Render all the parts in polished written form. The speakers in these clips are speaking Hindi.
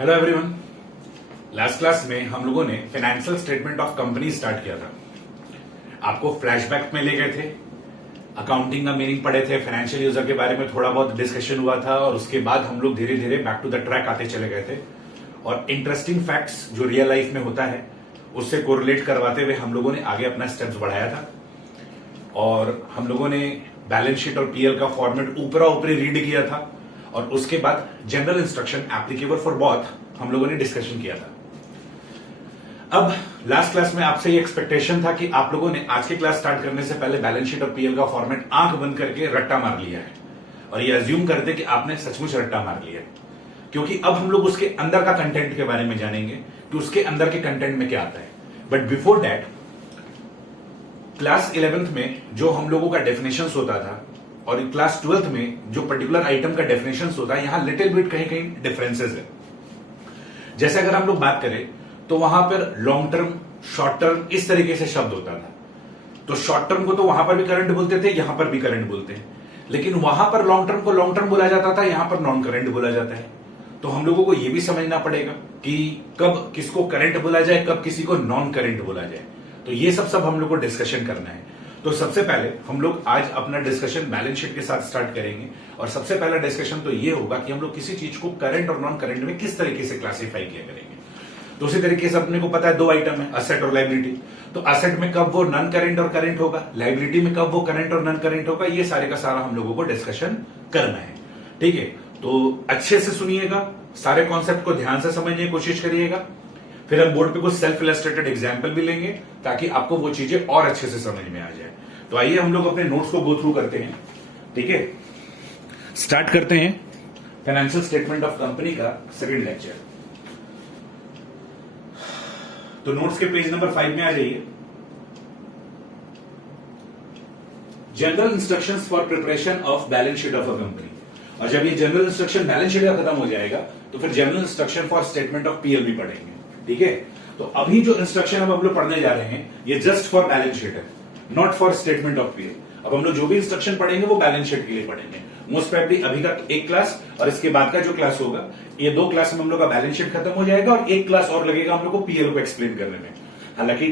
Hello everyone. लास्ट क्लास में हम लोगों ने financial statement of company start किया था। आपको फ्लैशबैक में ले गए थे, अकाउंटिंग का मीनिंग पढ़े थे, फाइनेंशियल यूजर के बारे में थोड़ा बहुत डिस्कशन हुआ था और उसके बाद हम लोग धीरे धीरे बैक टू द ट्रैक आते चले गए थे और इंटरेस्टिंग फैक्ट्स जो रियल लाइफ में होता है उससे कोरिलेट करवाते हुए हम लोगों ने आगे अपना स्टेप्स बढ़ाया था और हम लोगों ने बैलेंस शीट और पीएल का फॉर्मेट ऊपरा ऊपरी रीड किया था और उसके बाद general instruction applicable for both हम लोगों ने डिस्कशन किया था। अब लास्ट क्लास में आपसे ये एक्सपेक्टेशन था कि आप लोगों ने आज की क्लास स्टार्ट करने से पहले बैलेंस शीट और पीएल का फॉर्मेट आंख बंद करके रट्टा मार लिया है और ये अज्यूम करते कि आपने सचमुच रट्टा मार लिया है, क्योंकि अब हम लोग उसके अंदर का कंटेंट के बारे में जानेंगे कि उसके अंदर के कंटेंट में क्या आता है। But before that, class 11th में जो हम लोगों का डेफिनेशंस होता था और क्लास 12th में जो पर्टिकुलर आइटम का डेफिनेशंस होता है, यहां लिटिल बिट कहीं कहीं डिफरेंसेस है। जैसे अगर हम लोग बात करें तो वहां पर लॉन्ग टर्म, शॉर्ट टर्म इस तरीके से शब्द होता था। तो शॉर्ट टर्म को तो वहां पर भी करंट बोलते थे, यहां पर भी करंट बोलते हैं, लेकिन वहां पर लॉन्ग टर्म को लॉन्ग टर्म बोला जाता था, यहां पर नॉन करंट बोला जाता है। तो हम लोगों को यह भी समझना पड़ेगा कि कब किसको करंट बोला जाए, कब किसी को नॉन करंट बोला जाए। तो ये सब हम लोग को डिस्कशन करना है। तो सबसे पहले हम लोग आज अपना डिस्कशन बैलेंस शीट के साथ स्टार्ट करेंगे और सबसे पहला डिस्कशन तो ये होगा कि हम लोग किसी चीज को करंट और नॉन करंट में किस तरीके से क्लासिफाई किया करेंगे। तो उसी तरीके से अपने को पता है दो आइटम है, असेट और लायबिलिटी। तो असेट में कब वो नॉन करंट और करंट होगा, लायबिलिटी में कब वो करंट और नॉन करंट होगा, ये सारे का सारा हम लोगों को डिस्कशन करना है। ठीक है, तो अच्छे से सुनिएगा, सारे कॉन्सेप्ट को ध्यान से समझने की कोशिश करिएगा। फिर हम बोर्ड पे कुछ सेल्फ इलस्ट्रेटेड एग्जाम्पल भी लेंगे ताकि आपको वो चीजें और अच्छे से समझ में आ जाए। तो आइए हम लोग अपने नोट्स को गो थ्रू करते हैं। ठीक है, स्टार्ट करते हैं फाइनेंशियल स्टेटमेंट ऑफ कंपनी का सेकंड लेक्चर। तो नोट्स के पेज नंबर 5 में आ जाइए। General instructions for preparation of balance sheet of a company. और जब ये जनरल इंस्ट्रक्शन बैलेंस शीट का खत्म हो जाएगा तो फिर general instruction for statement of PL भी पढ़ेंगे। ठीक है, तो अभी जो इंस्ट्रक्शन हम लोग पढ़ने जा रहे हैं ये जस्ट फॉर बैलेंस शीट है, not for statement of PL. अब हम लोग जो भी इंस्ट्रक्शन पढ़ेंगे वो बैलेंस शीट के लिए पढ़ेंगे। मोस्ट प्रोबेबली अभी का एक क्लास और इसके बाद का जो क्लास होगा, ये दो क्लास में हम लोग का बैलेंस शीट खत्म हो जाएगा और एक क्लास और लगेगा हम लोग को पीएल को एक्सप्लेन करने में। हालांकि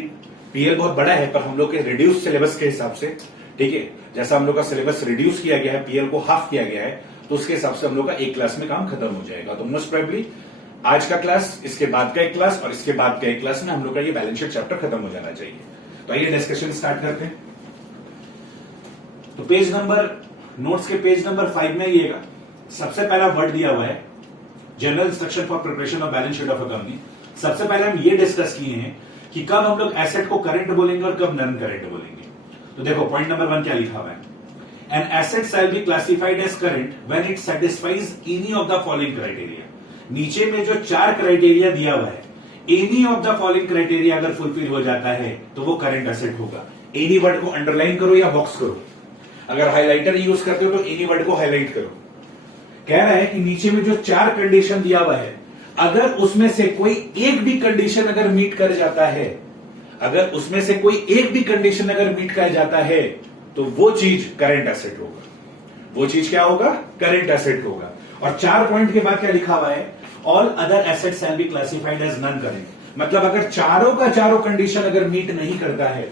पीएल बहुत बड़ा है पर हम लोग के रिड्यूस सिलेबस के हिसाब से, ठीक है, जैसा हम लोग का सिलेबस रिड्यूस किया गया है, पीएल को हाफ किया गया है, तो उसके हिसाब से हम लोग का एक क्लास में काम खत्म हो जाएगा। तो मोस्ट प्रोबेबली आज का क्लास, इसके बाद का एक क्लास और इसके बाद का एक क्लास में हम लोग का ये बैलेंस शीट चैप्टर खत्म हो जाना चाहिए। तो आइए डिस्कशन स्टार्ट करते हैं। तो पेज नंबर, नोट्स के पेज नंबर 5 में आइएगा। सबसे पहला वर्ड दिया हुआ है general instruction for preparation of balance sheet of a company. सबसे पहले हम ये डिस्कस किए हैं कि कब हम लोग एसेट को करंट बोलेंगे और कब नॉन करंट बोलेंगे। तो देखो पॉइंट नंबर 1 क्या लिखा हुआ है, an asset shall be classified as current when it satisfies any of the following criteria. नीचे में जो 4 क्राइटेरिया दिया हुआ है, any of the following criteria अगर फुलफिल हो जाता है तो वो करंट एसेट होगा। एनी वर्ड को अंडरलाइन करो या बॉक्स करो, अगर हाइलाइटर यूज करते हो तो एनी वर्ड को हाईलाइट करो। कह रहा है कि नीचे में जो 4 कंडीशन दिया हुआ है, अगर उसमें से कोई एक भी कंडीशन अगर मीट कर जाता है, अगर उसमें से कोई एक भी कंडीशन अगर मीट कर जाता है तो वो चीज करंट एसेट होगा। वो चीज क्या होगा, करंट एसेट होगा। और 4 पॉइंट के बाद क्या लिखा हुआ है, all other asset shall be classified as non current. मतलब अगर चारों का चारों कंडीशन अगर मीट नहीं करता है,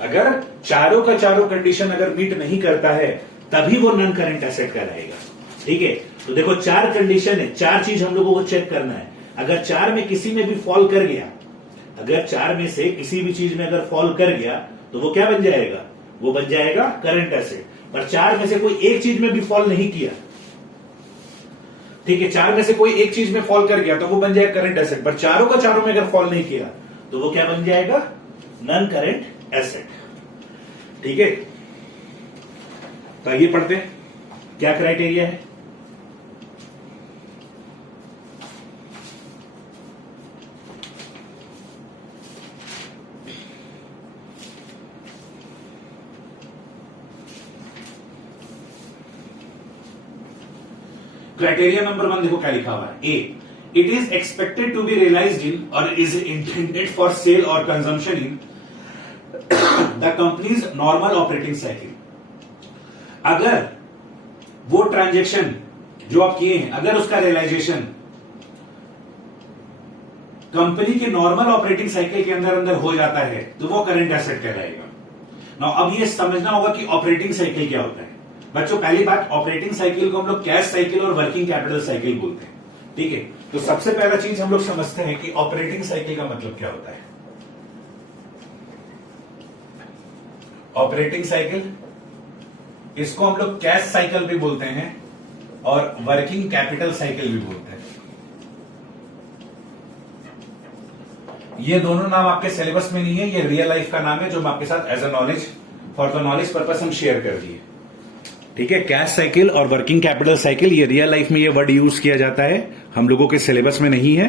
अगर चारों का चारों कंडीशन अगर मीट नहीं करता है तभी वो नॉन करंट एसेट कहलाएगा। ठीक है, तो देखो 4 कंडीशन है, 4 चीज हम लोगों को चेक करना है। अगर 4 में किसी में भी फॉल कर गया, अगर 4 में से किसी भी चीज में अगर फॉल कर गया तो वो क्या बन जाएगा, वो बन जाएगा करंट एसेट। पर 4 में से कोई एक चीज में भी फॉल नहीं किया, ठीक है, 4 में से कोई एक चीज में फॉल कर गया तो वो बन जाएगा करंट एसेट। पर चारों का चारों में अगर फॉल नहीं किया तो वो क्या बन जाएगा, नॉन करंट एसेट। ठीक है, तो आइए पढ़ते हैं क्या क्राइटेरिया है। क्राइटेरिया नंबर 1 देखो क्या लिखा हुआ है, A, it is expected to be realised in or is intended for sale or consumption in the company's normal operating cycle. अगर वो ट्रांजेक्शन जो आप किए हैं, अगर उसका रियलाइजेशन कंपनी के नॉर्मल ऑपरेटिंग साइकिल के अंदर अंदर हो जाता है तो वो करंट एसेट कहलाएगा। नाउ अब ये समझना होगा कि ऑपरेटिंग साइकिल क्या होता है। बच्चों पहली बात, ऑपरेटिंग साइकिल को हम लोग कैश साइकिल और वर्किंग कैपिटल साइकिल बोलते हैं, ठीक है। तो सबसे पहला चीज हम लोग समझते हैं कि ऑपरेटिंग साइकिल का मतलब क्या होता है। ऑपरेटिंग साइकिल, इसको हम लोग कैश साइकिल भी बोलते हैं और वर्किंग कैपिटल साइकिल भी बोलते हैं। ये दोनों नाम आपके सिलेबस में नहीं है, ये रियल लाइफ का नाम है जो हम आपके साथ as a knowledge for the knowledge purpose हम शेयर कर दिए, ठीक है। कैश साइकिल और वर्किंग कैपिटल साइकिल, ये रियल लाइफ में ये वर्ड यूज किया जाता है, हम लोगों के सिलेबस में नहीं है,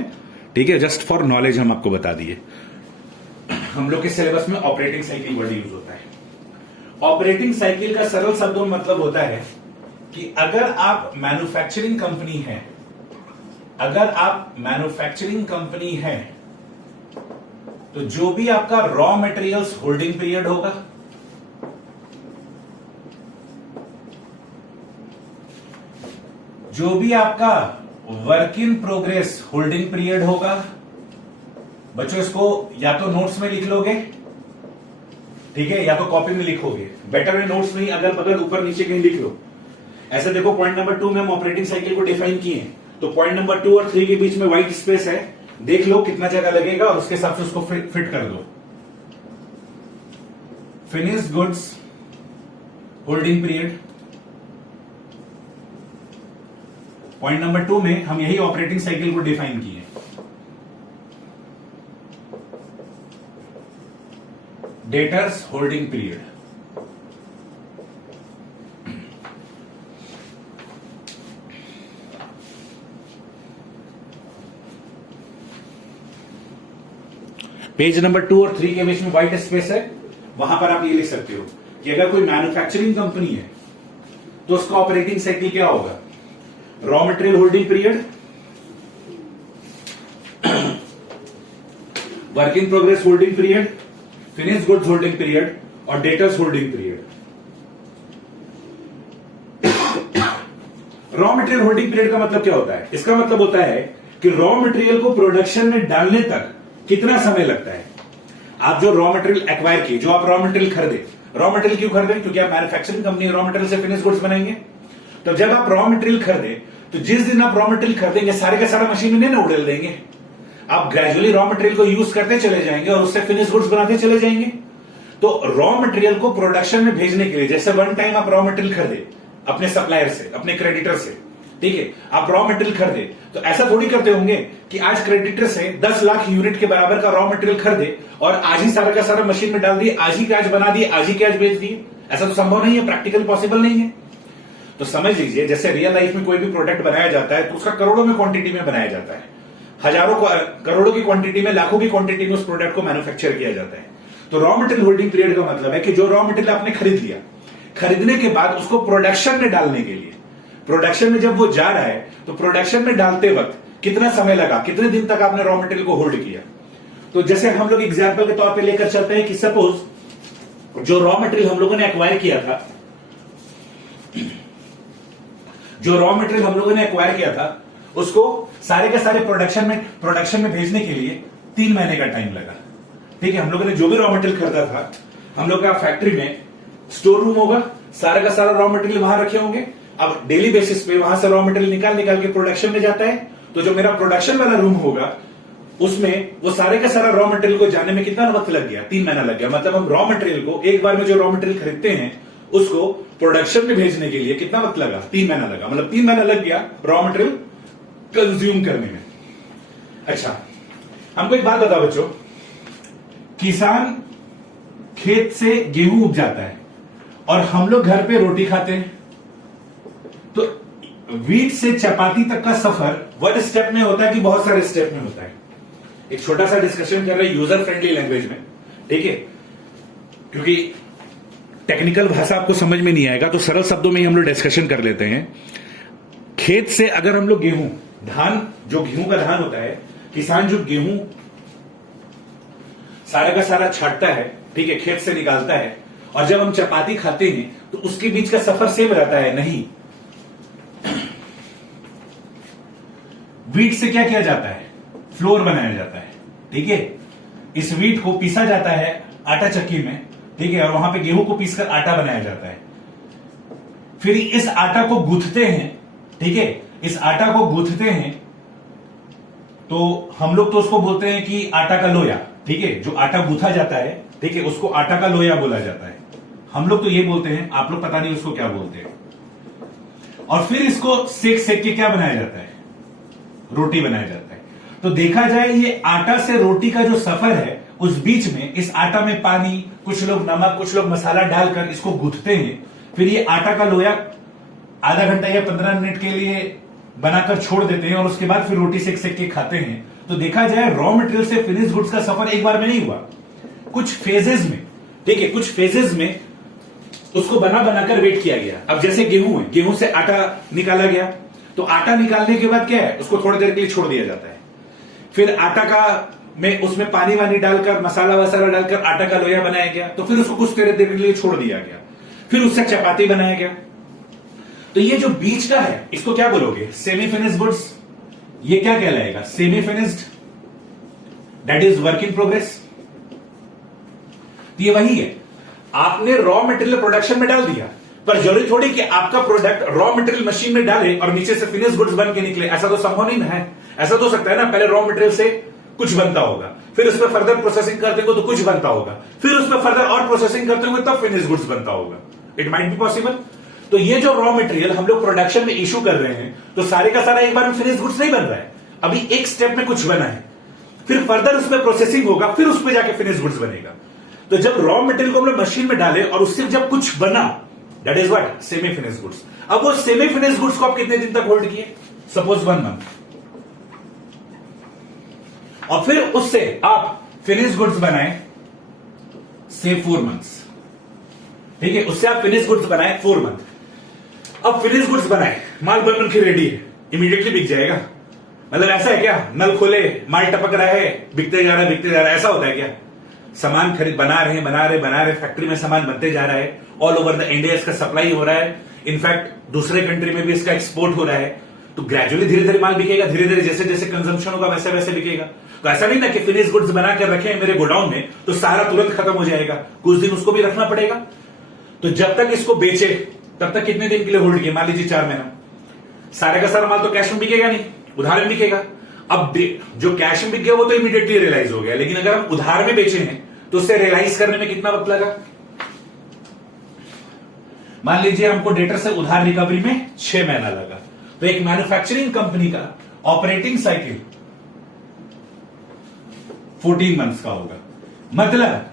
ठीक है। जस्ट फॉर नॉलेज हम आपको बता दिए। हम लोग के सिलेबस में ऑपरेटिंग साइकिल वर्ड यूज होता है। ऑपरेटिंग साइकिल का सरल शब्दों में मतलब होता है कि अगर आप मैन्युफैक्चरिंग कंपनी हैं, अगर आप मैन्युफैक्चरिंग कंपनी हैं तो जो भी आपका रॉ मटेरियल्स होल्डिंग पीरियड होगा, जो भी आपका work in progress holding period होगा, बच्चों इसको या तो नोट्स में लिख लोगे, ठीक है, या तो कॉपी में लिखोगे। बेटर है नोट्स में ही अगर बगल ऊपर नीचे कहीं लिख लो। ऐसे देखो पॉइंट नंबर 2 में हम ऑपरेटिंग साइकिल को डिफाइन किए हैं, तो पॉइंट नंबर 2 और 3 के बीच में व्हाइट स्पेस है, देख लो कितना जगह लगेगा और उसके हिसाब से उसको फिट कर दो। Finished goods holding period, point number 2 में हम यही ऑपरेटिंग साइकिल को डिफाइन किए। Debtors holding period, page number 2 और 3 के बीच में व्हाइट स्पेस है, वहां पर आप ये लिख सकते हो कि अगर कोई मैन्युफैक्चरिंग कंपनी है तो उसका ऑपरेटिंग साइकिल क्या होगा। Raw material holding period, work in progress holding period, finished goods holding period और debtors holding period. Raw material holding period का मतलब क्या होता है। इसका मतलब होता है कि रॉ मटेरियल को प्रोडक्शन में डालने तक कितना समय लगता है। आप जो रॉ मटेरियल एक्वायर किए, जो आप रॉ मटेरियल खरीदे, रॉ मटेरियल क्यों खरीदे, क्योंकि आप मैन्युफैक्चरिंग कंपनी रॉ मटेरियल से फिनिश गुड्स बनाएंगे। तो जब आप रॉ मटेरियल खरीदे तो जिस दिन आप रॉ मटेरियल खरीदेंगे सारे का सारा मशीन में नहीं ना उड़ेल देंगे, आप ग्रेजुअली रॉ मटेरियल को यूज करते चले जाएंगे और उससे फिनिश गुड्स बनाते चले जाएंगे। तो रॉ मटेरियल को प्रोडक्शन में भेजने के लिए, जैसे वन टाइम आप रॉ मटेरियल खरीदे अपने सप्लायर से, अपने क्रेडिटर से, ठीक है, आप रॉ मटेरियल खरीदे तो ऐसा थोड़ी करते होंगे कि आज क्रेडिटर से 10 लाख यूनिट के बराबर का रॉ मटेरियल खरीदे और आज ही सारा का सारा मशीन में डाल दिए, आज ही कैश बना दिए, आज ही कैश बेच दिए। ऐसा तो संभव नहीं है, प्रैक्टिकल पॉसिबल नहीं है। तो समझ लीजिए जैसे रियल लाइफ में कोई भी प्रोडक्ट बनाया जाता है तो उसका करोड़ों में क्वांटिटी में बनाया जाता है, हजारों करोड़ों की क्वांटिटी में, लाखों की क्वांटिटी में उस प्रोडक्ट को मैन्युफैक्चर किया जाता है। तो रॉ मटेरियल होल्डिंग पीरियड का मतलब है कि जो रॉ मटेरियल आपने खरीद लिया, खरीदने के बाद उसको प्रोडक्शन में डालने के लिए, प्रोडक्शन में जब वो जा रहा है तो प्रोडक्शन में डालते वक्त कितना समय लगा, कितने दिन तक आपने रॉ मटेरियल को होल्ड किया। तो जैसे हम लोग एग्जाम्पल के तौर पे लेकर चलते हैं कि सपोज जो रॉ मटेरियल हम लोगों ने एक्वायर किया था, जो रॉ मटेरियल हम लोगों ने एक्वायर किया था उसको सारे के सारे प्रोडक्शन में भेजने के लिए 3 महीने का टाइम लगा, ठीक है। हम लोगों ने जो भी रॉ मटेरियल खरीदा था, हम लोग का फैक्ट्री में स्टोर रूम होगा, सारा का सारा रॉ मटेरियल वहां रखे होंगे। अब डेली बेसिस पे वहां से रॉ मटेरियल निकाल के प्रोडक्शन में जाता है। तो जो मेरा प्रोडक्शन वाला रूम होगा उसमें वो सारे का सारा रॉ मटेरियल को जाने में कितना वक्त लग गया, 3 महीना लग गया। मतलब हम रॉ मटेरियल को एक बार में जो रॉ मटेरियल खरीदते हैं उसको प्रोडक्शन में भेजने के लिए कितना वक्त लगा, 3 महीना लगा। मतलब 3 महीना लग गया रॉ मटेरियल कंज्यूम करने में। अच्छा, हमको एक बात बताओ बच्चों, किसान खेत से गेहूं उपजाता है और हम लोग घर पे रोटी खाते हैं। तो वीट से चपाती तक का सफर 1 स्टेप में होता है कि बहुत सारे स्टेप में होता है। एक छोटा सा डिस्कशन कर रहे हैं यूजर फ्रेंडली लैंग्वेज में, ठीक है, क्योंकि टेक्निकल भाषा आपको समझ में नहीं आएगा तो सरल शब्दों में ही हम लोग डिस्कशन कर लेते हैं। खेत से अगर हम लोग गेहूं, धान, जो गेहूं का धान होता है, किसान जो गेहूं सारा का सारा छाटता है, ठीक है, खेत से निकालता है, और जब हम चपाती खाते हैं तो उसके बीच का सफर सेम रहता है? नहीं। वीट से क्या किया जाता है? फ्लोर बनाया जाता है, ठीक है। इस वीट को पीसा जाता है आटा चक्की में, ठीक है, और वहां पे गेहूं को पीसकर आटा बनाया जाता है। फिर इस आटा को गूंथते हैं, ठीक है, इस आटा को गूंथते हैं तो हम लोग तो उसको बोलते हैं कि आटा का लोया, ठीक है, जो आटा गूंथा जाता है, ठीक है, उसको आटा का लोया बोला जाता है। हम लोग तो ये बोलते हैं, आप लोग पता नहीं उसको क्या बोलते हैं। और फिर इसको सेक सेक के क्या बनाया जाता है, रोटी बनाया जाता है। तो देखा जाए ये आटा से रोटी का जो सफर है, उस बीच में इस आटा में पानी, कुछ लोग नमक, कुछ लोग मसाला डालकर इसको गूंथते हैं। फिर ये आटा का लोया आधा घंटा या 15 मिनट के लिए बनाकर छोड़ देते हैं और उसके बाद फिर रोटी सेक सेक के खाते हैं। तो देखा जाए रॉ मटेरियल से फिनिश गुड्स का सफर एक बार में नहीं हुआ, कुछ फेजेस में, ठीक है, कुछ फेजेस में उसको बना बनाकर वेट किया गया। अब जैसे गेहूं है, गेहूं से आटा निकाला गया, तो आटा निकालने के बाद क्या है, उसको थोड़ी देर के लिए छोड़ दिया जाता है। फिर आटा का में उसमें पानी वानी डालकर, मसाला वसाला डालकर आटा का लोया बनाया गया, तो फिर उसको कुछ देर के लिए छोड़ दिया गया। फिर उससे चपाती बनाया गया। तो ये जो बीच का है, इसको क्या बोलोगे, सेमी फिनिश्ड गुड्स। ये क्या कहलाएगा, semi finished, that is work in progress. ये वही है, आपने रॉ मटेरियल प्रोडक्शन में डाल दिया, पर जरूरी थोड़ी कि आपका प्रोडक्ट रॉ मटेरियल मशीन में डाले और नीचे से फिनिश गुड्स बन के निकले। ऐसा तो संभव नहीं है। ऐसा तो सकता है ना, पहले रॉ मटेरियल से कुछ बनता होगा, फिर उसमें फर्दर प्रोसेसिंग करते हो तो कुछ बनता होगा, फिर उसमें फर्दर और प्रोसेसिंग करते होंगे तब फिनिश गुड्स बनता होगा। It might be possible. तो ये जो रॉ मटेरियल हम लोग प्रोडक्शन में इशू कर रहे हैं, तो सारे का सारा एक बार में फिनिश गुड्स नहीं बन रहा है। अभी एक स्टेप में कुछ बना है, फिर फर्दर उसमें प्रोसेसिंग होगा, फिर उस पर जाके फिनिश गुड्स बनेगा। तो जब रॉ मटेरियल को हम लोग मशीन में डाले और उससे जब कुछ बना, that is what, semi finish goods. अब वो सेमी फिनिश गुड्स को आप कितने दिन तक होल्ड किए, सपोज 1 मंथ, और फिर उससे आप फिनिश गुड्स बनाए से 4 मंथ्स, ठीक है, उससे आप फिनिश गुड्स बनाए 4 मंथ। अब फिनिश गुड्स बनाए, माल बन के रेडी है, इमीडिएटली बिक जाएगा। मतलब ऐसा है क्या, नल खोले, माल टपक रहा है, बिकते जा रहा है, बिकते जा रहा है, ऐसा होता है क्या? सामान खरीद बना रहे, फैक्ट्री में सामान बनते जा रहा है, ऑल ओवर द इंडिया इसका सप्लाई हो रहा है, इनफैक्ट दूसरे कंट्री में भी इसका एक्सपोर्ट हो रहा है। तो ग्रेजुअली धीरे धीरे माल बिकेगा, धीरे धीरे जैसे जैसे कंजम्पशन होगा वैसे वैसे बिकेगा। तो ऐसा नहीं ना कि फिनिश गुड्स बना कर रखे हैं मेरे गोडाउन में तो सारा तुरंत खत्म हो जाएगा, कुछ दिन उसको भी रखना पड़ेगा। तो जब तक इसको बेचे तब तक कितने दिन के लिए होल्ड किए, मान लीजिए 4 महीना, सारे का सारा माल तो कैश में बिकेगा नहीं, उधार में बिकेगा। अब जो कैश में बिक गया वो तो इमीडिएटली रियलाइज हो गया, लेकिन अगर हम उधार में बेचे हैं तो उससे रियलाइज करने में कितना वक्त लगा? मान लीजिए हमको डेटर से उधार रिकवरी में 6 महीना लगा। तो एक मैन्युफैक्चरिंग कंपनी का ऑपरेटिंग साइकिल 14 मंथ्स का होगा। मतलब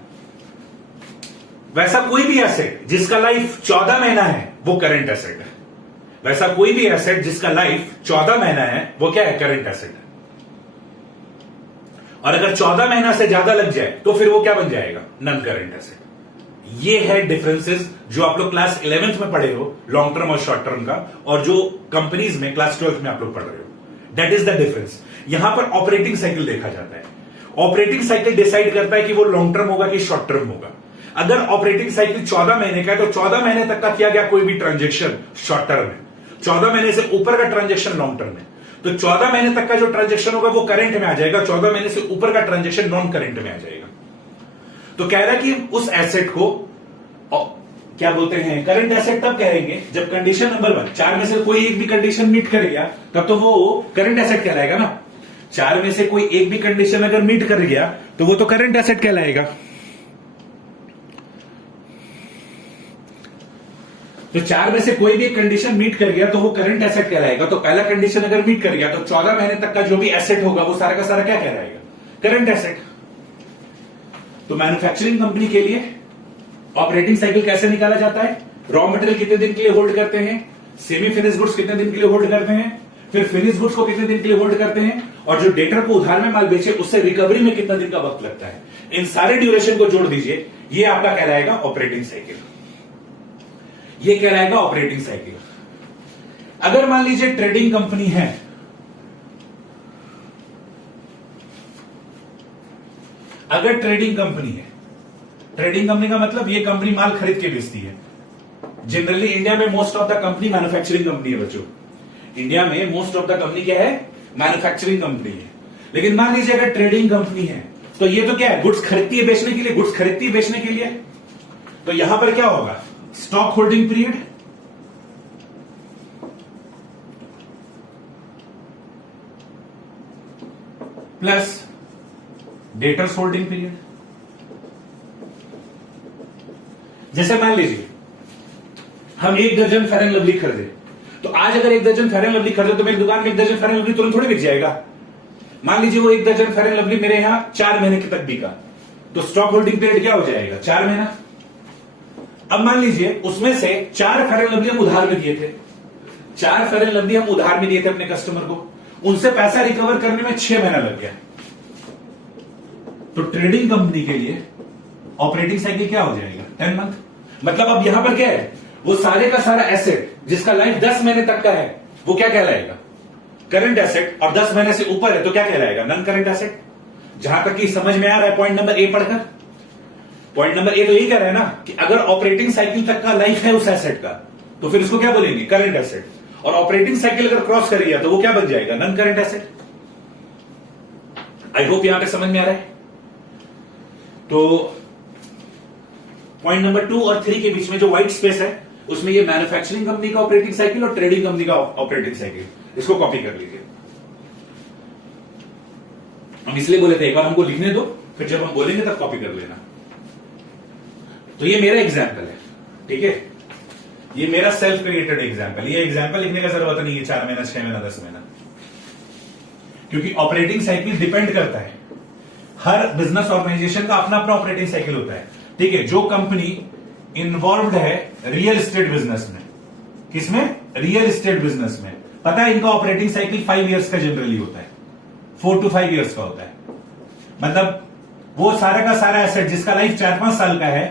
वैसा कोई भी एसेट जिसका लाइफ 14 महीना है वो करंट एसेट है। वैसा कोई भी एसेट जिसका लाइफ 14 महीना है वो क्या है, करंट एसेट है। और अगर 14 महीना से ज्यादा लग जाए तो फिर वो क्या बन जाएगा, नॉन करंट एसेट। ये है डिफरेंसेस जो आप लोग क्लास 11th में पढ़े हो, लॉन्ग टर्म और शॉर्ट टर्म का, और जो कंपनीज में क्लास 12th में आप लोग पढ़ रहे हो। That is the difference. यहां पर ऑपरेटिंग साइकिल देखा जाता है। ऑपरेटिंग साइकिल डिसाइड करता है कि वो लॉन्ग टर्म होगा कि शॉर्ट टर्म होगा। अगर ऑपरेटिंग साइकिल 14 महीने का है तो 14 महीने तक का किया गया कोई भी ट्रांजेक्शन शॉर्ट टर्म है, 14 महीने से ऊपर का ट्रांजेक्शन लॉन्ग टर्म है। तो 14 महीने तक का जो ट्रांजेक्शन होगा वो करंट में आ जाएगा, 14 महीने से ऊपर का ट्रांजेक्शन नॉन करंट में आ जाएगा। तो कह रहा है कि उस एसेट को क्या बोलते हैं, करंट एसेट तब कहेंगे जब कंडीशन नंबर 1, 4 में से कोई एक भी कंडीशन मीट कर गया तब तो वो करंट एसेट कहलाएगा ना। 4 में से कोई एक भी कंडीशन अगर मीट कर गया तो वो तो करंट एसेट कहलाएगा। तो 4 में से कोई भी कंडीशन मीट कर गया तो वो करंट एसेट कहलाएगा। तो पहला कंडीशन अगर मीट कर गया तो 14 महीने तक का जो भी एसेट होगा वो सारा का सारा क्या कहलाएगा, करंट एसेट। तो मैन्युफैक्चरिंग कंपनी के लिए ऑपरेटिंग साइकिल कैसे निकाला जाता है, रॉ मटेरियल कितने दिन के लिए होल्ड करते हैं, सेमी फिनिश गुड्स कितने दिन के लिए होल्ड करते हैं, फिर फिनिश गुड्स को कितने दिन के लिए होल्ड करते हैं, और जो डेटर को उधार में माल बेचे उससे रिकवरी में कितना दिन का वक्त लगता है। इन सारे ड्यूरेशन को जोड़ दीजिए, ये आपका कहलाएगा ऑपरेटिंग साइकिल। ये कहलाएगा ऑपरेटिंग साइकिल। अगर मान लीजिए ट्रेडिंग कंपनी है, अगर ट्रेडिंग कंपनी है, ट्रेडिंग कंपनी का मतलब ये कंपनी माल खरीद के बेचती है। जनरली इंडिया में most of the company manufacturing company है बच्चों। इंडिया में मोस्ट ऑफ द कंपनी क्या है, मैन्युफैक्चरिंग कंपनी है। लेकिन मान लीजिए अगर ट्रेडिंग कंपनी है तो ये तो क्या है, गुड्स खरीदती है बेचने के लिए, गुड्स खरीदती है बेचने के लिए। तो यहां पर क्या होगा, stock holding period plus debtors holding period. जैसे मान लीजिए हम 1 दर्जन फेयर एंड लवली खरीदे, तो आज अगर 1 दर्जन फेयर एंड लवली खरीदे तो मेरी दुकान में 1 दर्जन फेयर एंड लवली तुरंत थोड़ी बिक जाएगा। मान लीजिए वो 1 दर्जन फेयर एंड लवली मेरे यहां 4 महीने तक बिका, तो स्टॉक होल्डिंग पीरियड क्या हो जाएगा, 4 महीना। अब मान लीजिए उसमें से 4 फेयर एंड लवली हम उधार में दिए थे, 4 फेयर एंड लवली हम उधार में दिए थे अपने कस्टमर को, उनसे पैसा रिकवर करने में 6 महीना लग गया। तो ट्रेडिंग कंपनी के लिए ऑपरेटिंग साइकिल क्या हो जाएगा, 10 मंथ। मतलब अब यहां पर क्या है, वो सारे का सारा एसेट जिसका लाइफ 10 महीने तक का है वो क्या कहलाएगा, करंट एसेट, और 10 महीने से ऊपर है तो क्या कहलाएगा, नॉन करंट एसेट। जहां तक कि समझ में आ रहा है पॉइंट नंबर ए पढ़कर, पॉइंट नंबर ए तो यही कह रहा है ना कि अगर ऑपरेटिंग साइकिल तक का लाइफ है उस एसेट का तो फिर इसको क्या बोलेंगे, करंट एसेट, और ऑपरेटिंग साइकिल अगर क्रॉस कर गया तो वो क्या बन जाएगा, non current asset. I hope यहां पे समझ में आ रहा है। तो पॉइंट नंबर 2 और 3 के बीच में जो व्हाइट स्पेस है उसमें ये मैन्युफैक्चरिंग कंपनी का ऑपरेटिंग साइकिल और ट्रेडिंग कंपनी का ऑपरेटिंग साइकिल, इसको कॉपी कर लीजिए। हम इसलिए बोले थे एक बार हमको लिखने दो, फिर जब हम बोलेंगे तब कॉपी कर लेना। तो ये मेरा एग्जाम्पल है, ठीक है, ये मेरा सेल्फ क्रिएटेड एग्जाम्पल। ये एग्जाम्पल लिखने का जरूरत नहीं है 4 महीना, 6 महीना, 10 महीना, क्योंकि ऑपरेटिंग साइकिल डिपेंड करता है, हर बिजनेस ऑर्गेनाइजेशन का अपना अपना ऑपरेटिंग साइकिल होता है। ठीक है, जो कंपनी इन्वॉल्व है रियल एस्टेट बिजनेस में, किसमें, रियल एस्टेट बिजनेस में, पता है इनका ऑपरेटिंग साइकिल 5 इयर्स का जनरली होता है, 4 to 5 इयर्स का होता है। मतलब वो सारा का सारा एसेट जिसका लाइफ 4-5 साल का है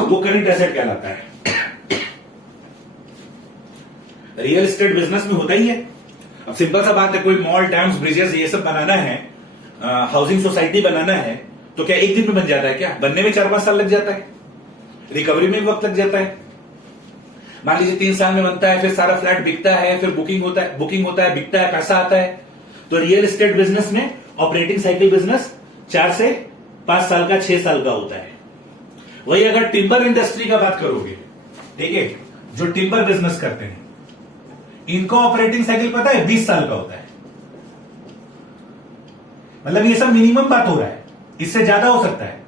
वो करंट एसेट कहलाता है। रियल एस्टेट बिजनेस में होता ही है। अब सिंपल सा बात है, कोई मॉल, डैम्स, ब्रिजेस ये सब बनाना है, हाउसिंग सोसाइटी बनाना है, तो क्या एक दिन में बन जाता है क्या, बनने में 4-5 साल लग जाता है, रिकवरी में भी वक्त लग जाता है। मान लीजिए 3 साल में बनता है, फिर सारा फ्लैट बिकता है, फिर बुकिंग होता है, बिकता है, पैसा आता है। तो रियल एस्टेट बिजनेस में ऑपरेटिंग साइकिल बिजनेस 4 से 5 साल का, 6 साल का होता है। वही अगर टिम्बर इंडस्ट्री का बात करोगे, ठीक है, जो टिम्बर बिजनेस करते हैं, इनका ऑपरेटिंग साइकिल पता है 20 साल का होता है। मतलब ये सब मिनिमम बात हो रहा है, इससे ज्यादा हो सकता है।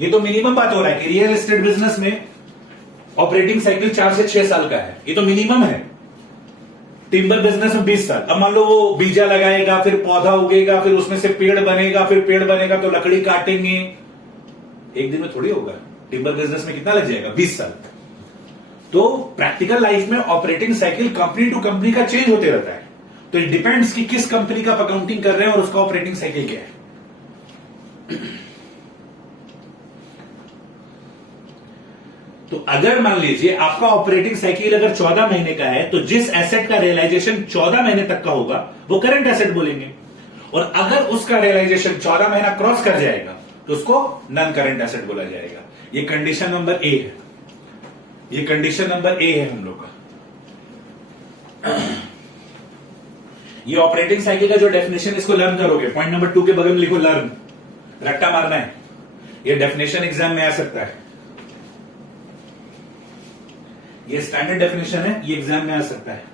ये तो मिनिमम बात हो रहा है कि रियल एस्टेट बिजनेस में ऑपरेटिंग साइकिल 4 से 6 साल का है, ये तो मिनिमम है। टिम्बर बिजनेस में 20 साल। अब मान लो वो बीजा लगाएगा, फिर पौधा उगेगा, फिर उसमें से पेड़ बनेगा, फिर पेड़ बनेगा तो लकड़ी काटेंगे, एक दिन में थोड़ी होगा। टिम्बर बिजनेस में कितना लग जाएगा, 20 साल। तो प्रैक्टिकल लाइफ में operating cycle company to company का चेंज होते रहता है। तो इट डिपेंड्स कि किस कंपनी का अकाउंटिंग कर रहे हैं और उसका ऑपरेटिंग साइकिल क्या है। तो अगर मान लीजिए आपका ऑपरेटिंग साइकिल अगर 14 महीने का है, तो जिस एसेट का रियलाइजेशन 14 महीने तक का होगा वो करंट एसेट बोलेंगे, और अगर उसका रियलाइजेशन 14 महीना क्रॉस कर जाएगा तो उसको नॉन करंट एसेट बोला जाएगा। ये कंडीशन नंबर ए है, ये कंडीशन नंबर ए है हम लोग का। ये ऑपरेटिंग साइकिल का जो डेफिनेशन, इसको लर्न करोगे, पॉइंट नंबर 2 के बगल में लिखो लर्न, रट्टा मारना है। ये डेफिनेशन एग्जाम में आ सकता है, ये स्टैंडर्ड डेफिनेशन है, ये एग्जाम में आ सकता है।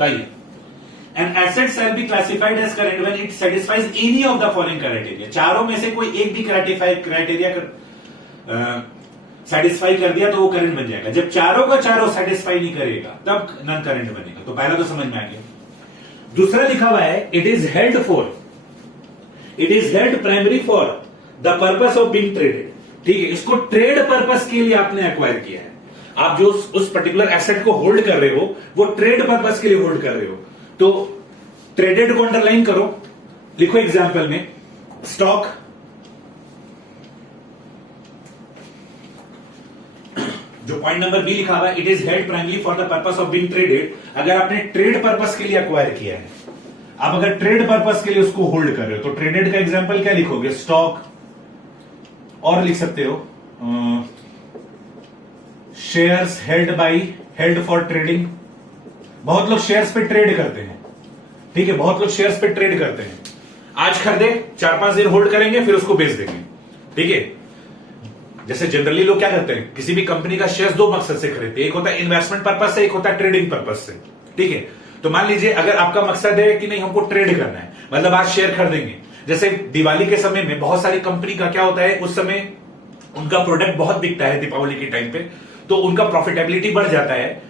An asset shall be classified as current when it satisfies any of the following criteria। चारों में से कोई एक भी क्राइटेरिया सेटिस्फाई कर दिया तो वो करंट बन जाएगा। जब चारों का चारों सेटिस्फाई नहीं करेगा तब नॉन करंट बनेगा। तो पहला तो समझ में आ गया। दूसरा लिखा हुआ है it is held primary for the purpose of being traded. ठीक है, इसको ट्रेड पर्पस के लिए आपने एक्वायर किया है। आप जो उस पर्टिकुलर एसेट को होल्ड कर रहे हो वो ट्रेड पर्पस के लिए होल्ड कर रहे हो, तो ट्रेडेड को अंडरलाइन करो, लिखो एग्जांपल में स्टॉक, जो पॉइंट नंबर बी लिखा हुआ है, it is held primarily for the purpose of being traded. अगर आपने ट्रेड पर्पस के लिए अक्वायर किया है, आप अगर ट्रेड पर्पस के लिए उसको होल्ड कर रहे हो, तो ट्रेडेड का एग्जांपल क्या लिखोगे? स्टॉक, और लिख सकते हो शेयर्स हेल्ड फॉर ट्रेडिंग। बहुत लोग शेयर्स पे ट्रेड करते हैं, ठीक है, बहुत लोग शेयर्स पे ट्रेड करते हैं। आज खरीदे, 4-5 दिन होल्ड करेंगे, फिर उसको बेच देंगे, ठीक है। जैसे जनरली लोग क्या करते हैं, किसी भी कंपनी का शेयर दो मकसद से खरीदते हैं, एक होता है इन्वेस्टमेंट पर्पज से, एक होता है ट्रेडिंग पर्पज से, ठीक है। तो मान लीजिए अगर आपका मकसद है कि नहीं हमको ट्रेड करना है, मतलब आज शेयर खरीदेंगे। जैसे दिवाली के समय में बहुत सारी कंपनी का क्या होता है, उस समय उनका प्रोडक्ट बहुत बिकता है दीपावली के टाइम पे, तो उनका प्रॉफिटेबिलिटी बढ़ जाता है।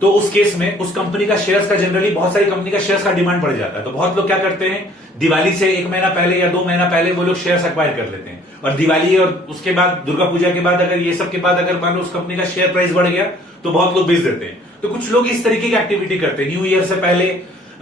तो उस केस में उस कंपनी का शेयर्स का जनरली बहुत सारी कंपनी का शेयर्स का डिमांड बढ़ जाता है। तो बहुत लोग क्या करते हैं, दिवाली से 1 महीना पहले या 2 महीना पहले वो लोग शेयर्स एक्वायर कर लेते हैं, और दिवाली और उसके बाद दुर्गा पूजा के बाद अगर ये सब के बाद अगर मान लो उस कंपनी का शेयर प्राइस बढ़ गया तो बहुत लोग बेच देते हैं। तो कुछ लोग इस तरीके की एक्टिविटी करते हैं। न्यू ईयर से पहले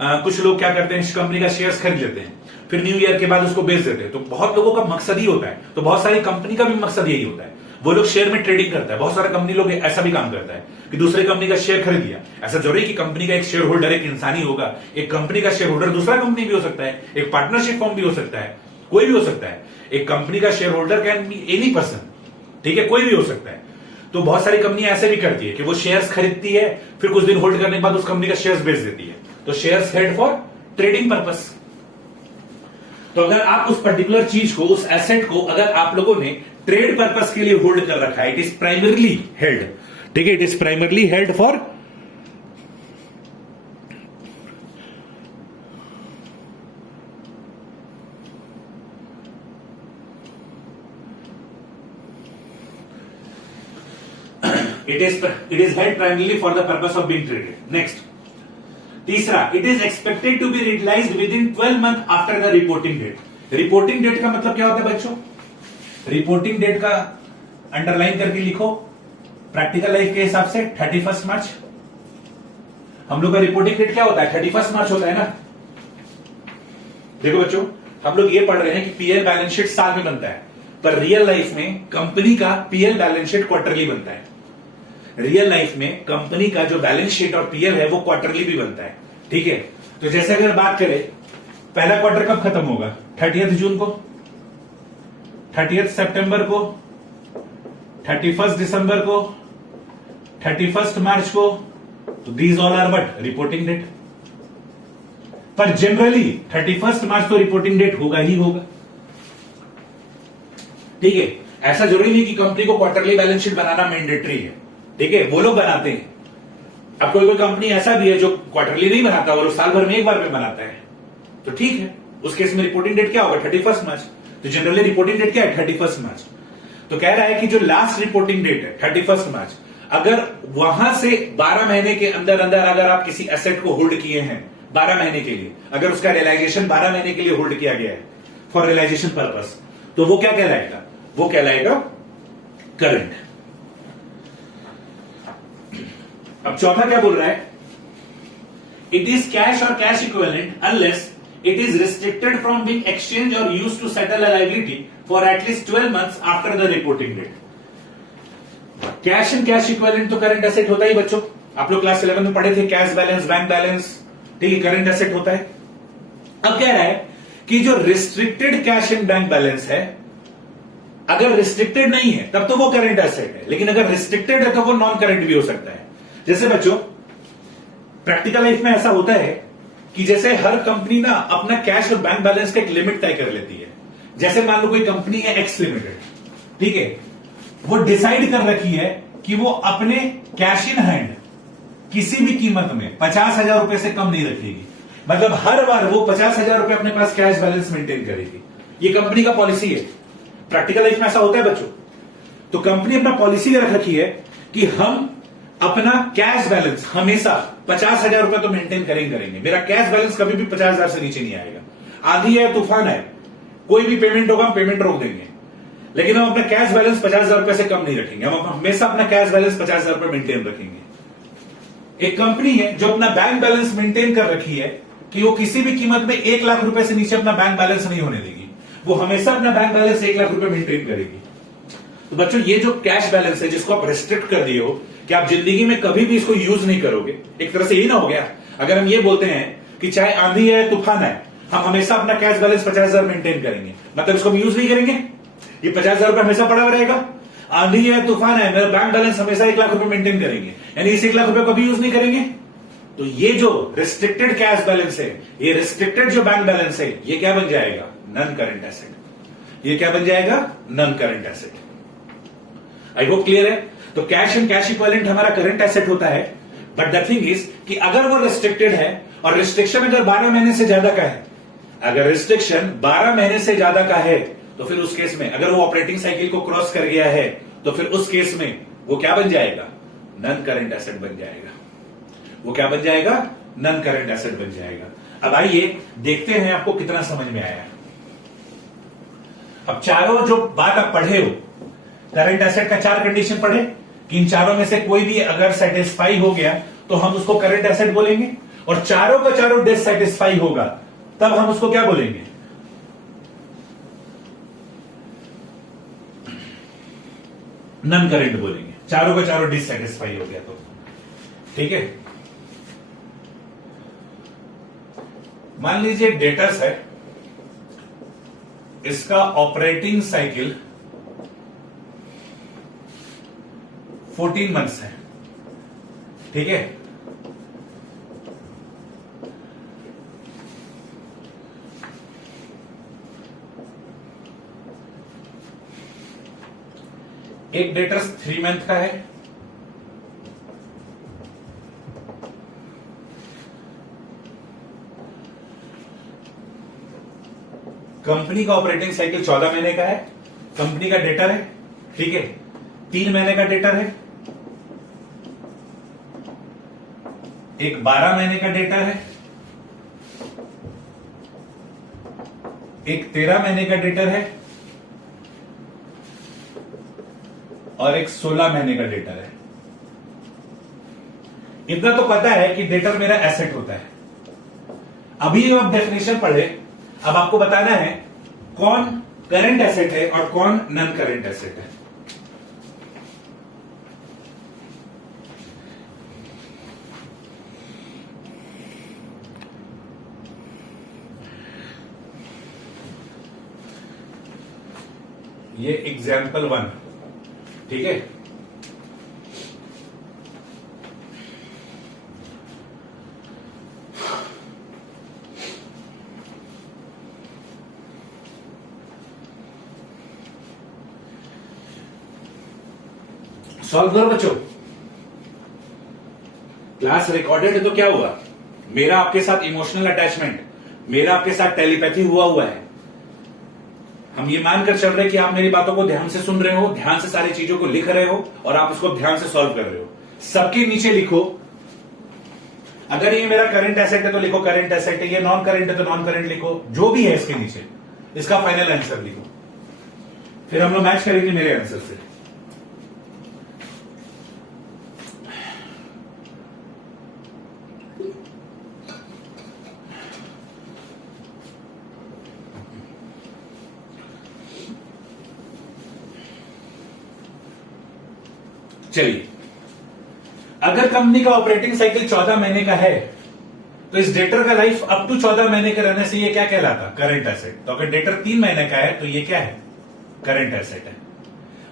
कुछ लोग क्या करते हैं, इस कंपनी का शेयर्स खरीद लेते हैं, फिर न्यू ईयर के बाद उसको बेच देते हैं। तो बहुत लोगों का मकसद ही होता है, तो बहुत सारी कंपनी का भी मकसद यही होता है, वो लोग शेयर में ट्रेडिंग करता है। बहुत सारा कंपनी लोग ऐसा भी काम करता है कि दूसरे कंपनी का शेयर खरीद लिया। ऐसा जरूरी कि कंपनी का एक शेयर होल्डर एक इंसान ही होगा, एक कंपनी का शेयर होल्डर दूसरा कंपनी भी हो सकता है, एक पार्टनरशिप फॉर्म भी हो सकता है, कोई भी हो सकता है। एक कंपनी का share holder can be any person, ठीक है, कोई भी हो सकता है। तो बहुत सारी कंपनी ऐसे भी करती है कि वो शेयर्स खरीदती है, फिर कुछ दिन होल्ड करने के बाद उस कंपनी का शेयर्स बेच देती है। तो shares held for trading purpose. तो अगर आप उस पर्टिकुलर चीज को, उस एसेट को अगर आप लोगों ने ट्रेड पर्पस के लिए होल्ड कर रखा है, इट इज प्राइमरली हेल्ड, ठीक है, it is primarily held for it is held primarily for the purpose of being traded. Next, तीसरा, it is expected to be realized within 12 months after the reporting date. Reporting date का मतलब क्या होता है बच्चों? रिपोर्टिंग डेट का अंडरलाइन करके लिखो, प्रैक्टिकल लाइफ के हिसाब से 31 मार्च। हम लोग का रिपोर्टिंग डेट क्या होता है? 31 मार्च होता है ना। देखो बच्चों, हम लोग ये पढ़ रहे हैं कि पीएल बैलेंस शीट साल में बनता है, पर रियल लाइफ में कंपनी का पीएल बैलेंस शीट क्वार्टरली बनता है। रियल लाइफ में कंपनी का जो बैलेंस शीट और पीएल है वो क्वार्टरली भी बनता है, ठीक है। तो जैसे अगर बात करें, पहला क्वार्टर कब खत्म होगा? 30 जून को, 30 सितंबर को, 31 दिसंबर को, 31 मार्च को। तो these all are what? Reporting date. पर जनरली 31 मार्च तो रिपोर्टिंग डेट होगा ही होगा, ठीक है। ऐसा जरूरी नहीं कि कंपनी को क्वार्टरली बैलेंस शीट बनाना मैंडेटरी है, ठीक है, वो लोग बनाते हैं। अब कोई कंपनी ऐसा भी है जो क्वार्टरली नहीं बनाता, वो साल भर में एक बार में बनाता है, तो ठीक है, उस केस में रिपोर्टिंग डेट क्या होगा? 31 मार्च। तो जनरली रिपोर्टिंग डेट क्या है? 31 मार्च। तो कह रहा है कि जो लास्ट रिपोर्टिंग डेट है 31 मार्च, अगर वहां से 12 महीने के अंदर अंदर अगर आप किसी एसेट को होल्ड किए हैं 12 महीने के लिए, अगर उसका रियलाइजेशन 12 महीने के लिए होल्ड किया गया है फॉर रियलाइजेशन पर्पस, तो वो क्या कहलाएगा? वो कहलाएगा करंट। अब चौथा क्या बोल रहा है? इट इज कैश और cash equivalent unless it is restricted from being exchanged or used to settle a liability for at least 12 months after the reporting date. Cash and cash equivalent तो करंट एसेट होता ही बच्चों, आप लोग क्लास 11 में पढ़े थे, कैश बैलेंस, बैंक बैलेंस, ठीक है, करंट एसेट होता है। अब कह रहा है कि जो restricted cash and bank balance है, अगर रिस्ट्रिक्टेड नहीं है तब तो वो करंट एसेट है, लेकिन अगर रिस्ट्रिक्टेड है तो वो नॉन करंट भी हो सकता है। जैसे बच्चों प्रैक्टिकल लाइफ में ऐसा होता है कि जैसे हर कंपनी ना अपना कैश और बैंक बैलेंस का एक लिमिट तय कर लेती है। जैसे मान लो कोई कंपनी है एक्स लिमिटेड, ठीक है, वो डिसाइड कर रखी है कि वो अपने कैश इन हैंड किसी भी कीमत में 50,000 रुपए से कम नहीं रखेगी। मतलब हर बार वो 50,000 रुपए अपने पास कैश बैलेंस मेंटेन करेगी। ये कंपनी का पॉलिसी है। प्रैक्टिकल लाइफ में ऐसा होता है बच्चों। तो कंपनी अपना पॉलिसी रख रखी है कि हम अपना कैश बैलेंस हमेशा 50,000 रुपए तो मेंटेन करेंगे। मेरा कैश बैलेंस कभी भी 50,000 से नीचे नहीं आएगा। आंधी है, तूफान है, कोई भी पेमेंट होगा, हम पेमेंट रोक देंगे, लेकिन हम अपना कैश बैलेंस 50,000 रुपए से कम नहीं रखेंगे। हम हमेशा अपना कैश बैलेंस 50,000 रुपए मेंटेन रखेंगे। एक कंपनी है जो अपना बैंक बैलेंस मेंटेन कर रखी है कि वो किसी भी कीमत में 1 लाख रुपए से नीचे अपना बैंक बैलेंस नहीं होने देगी। वो हमेशा अपना बैंक बैलेंस 1 लाख रुपए मेंटेन करेगी। तो बच्चों ये जो कैश बैलेंस है जिसको आप रिस्ट्रिक्ट कर दिए हो कि आप जिंदगी में कभी भी इसको यूज नहीं करोगे, एक तरह से यही ना हो गया। अगर हम ये बोलते हैं कि चाहे आंधी है तूफान है, हम हमेशा अपना कैश बैलेंस 50,000 मेंटेन करेंगे, मतलब इसको हम यूज नहीं करेंगे, ये 50,000 रुपए हमेशा पड़ा हुआ रहेगा। आंधी है तूफान है, मेरा बैंक बैलेंस हमेशा 1 लाख रुपए मेंटेन करेंगे, यानी इस 1 लाख रुपए कभी यूज नहीं करेंगे। तो ये जो रिस्ट्रिक्टेड कैश बैलेंस है, ये रिस्ट्रिक्टेड जो बैंक बैलेंस है, ये क्या बन जाएगा? Non current asset. ये क्या बन जाएगा? Non current asset. I hope clear है। तो कैश एंड कैश इक्विवेलेंट हमारा करंट एसेट होता है, बट द थिंग इज कि अगर वो रिस्ट्रिक्टेड है और रिस्ट्रिक्शन अगर 12 महीने से ज्यादा का है, अगर रिस्ट्रिक्शन 12 महीने से ज्यादा का है, तो फिर उस केस में अगर वो ऑपरेटिंग साइकिल को क्रॉस कर गया है, तो फिर उस केस में वो क्या बन जाएगा? नॉन करंट एसेट बन जाएगा। वो क्या बन जाएगा? नॉन करंट एसेट बन जाएगा। अब आइए देखते हैं आपको कितना समझ में आया। अब चारों जो बात आप पढ़े हो, करंट एसेट का 4 कंडीशन पढ़े कि इन चारों में से कोई भी अगर सेटिस्फाई हो गया तो हम उसको करंट एसेट बोलेंगे, और चारों का चारों डिससेटिस्फाई होगा तब हम उसको क्या बोलेंगे? नॉन करंट बोलेंगे। चारों का चारों डिससेटिस्फाई हो गया तो ठीक है। मान लीजिए डेटर्स है, इसका ऑपरेटिंग साइकिल 14 मंथ्स है, ठीक है। एक डेटर्स 3 मंथ का है, कंपनी का ऑपरेटिंग साइकिल 14 महीने का है, कंपनी का डेटर है, ठीक है। 3 महीने का डेटर है, एक 12 महीने का डेटर है, एक 13 महीने का डेटर है, और एक 16 महीने का डेटर है। इतना तो पता है कि डेटर मेरा एसेट होता है। अभी जो आप डेफिनेशन पढ़े, अब आपको बताना है कौन करंट एसेट है और कौन नॉन करंट एसेट है। ये एग्जाम्पल 1, ठीक है। सॉल्व करो बच्चों। क्लास रिकॉर्डेड है तो क्या हुआ? मेरा आपके साथ इमोशनल अटैचमेंट, मेरा आपके साथ टेलीपैथी हुआ है। हम ये मानकर चल रहे कि आप मेरी बातों को ध्यान से सुन रहे हो, ध्यान से सारी चीजों को लिख रहे हो और आप इसको ध्यान से सॉल्व कर रहे हो। सबके नीचे लिखो, अगर ये मेरा करंट एसेट है तो लिखो करंट एसेट है, ये नॉन करंट है तो नॉन करंट लिखो, जो भी है इसके नीचे इसका फाइनल आंसर लिखो। फिर हम लोग मैच करेंगे मेरे आंसर से। चलिए, अगर कंपनी का ऑपरेटिंग साइकिल 14 महीने का है तो इस डेटर का लाइफ अप टू 14 महीने के रहने से ये क्या कहलाता? Current asset. तो अगर डेटर 3 महीने का है तो ये क्या है? करंट एसेट है।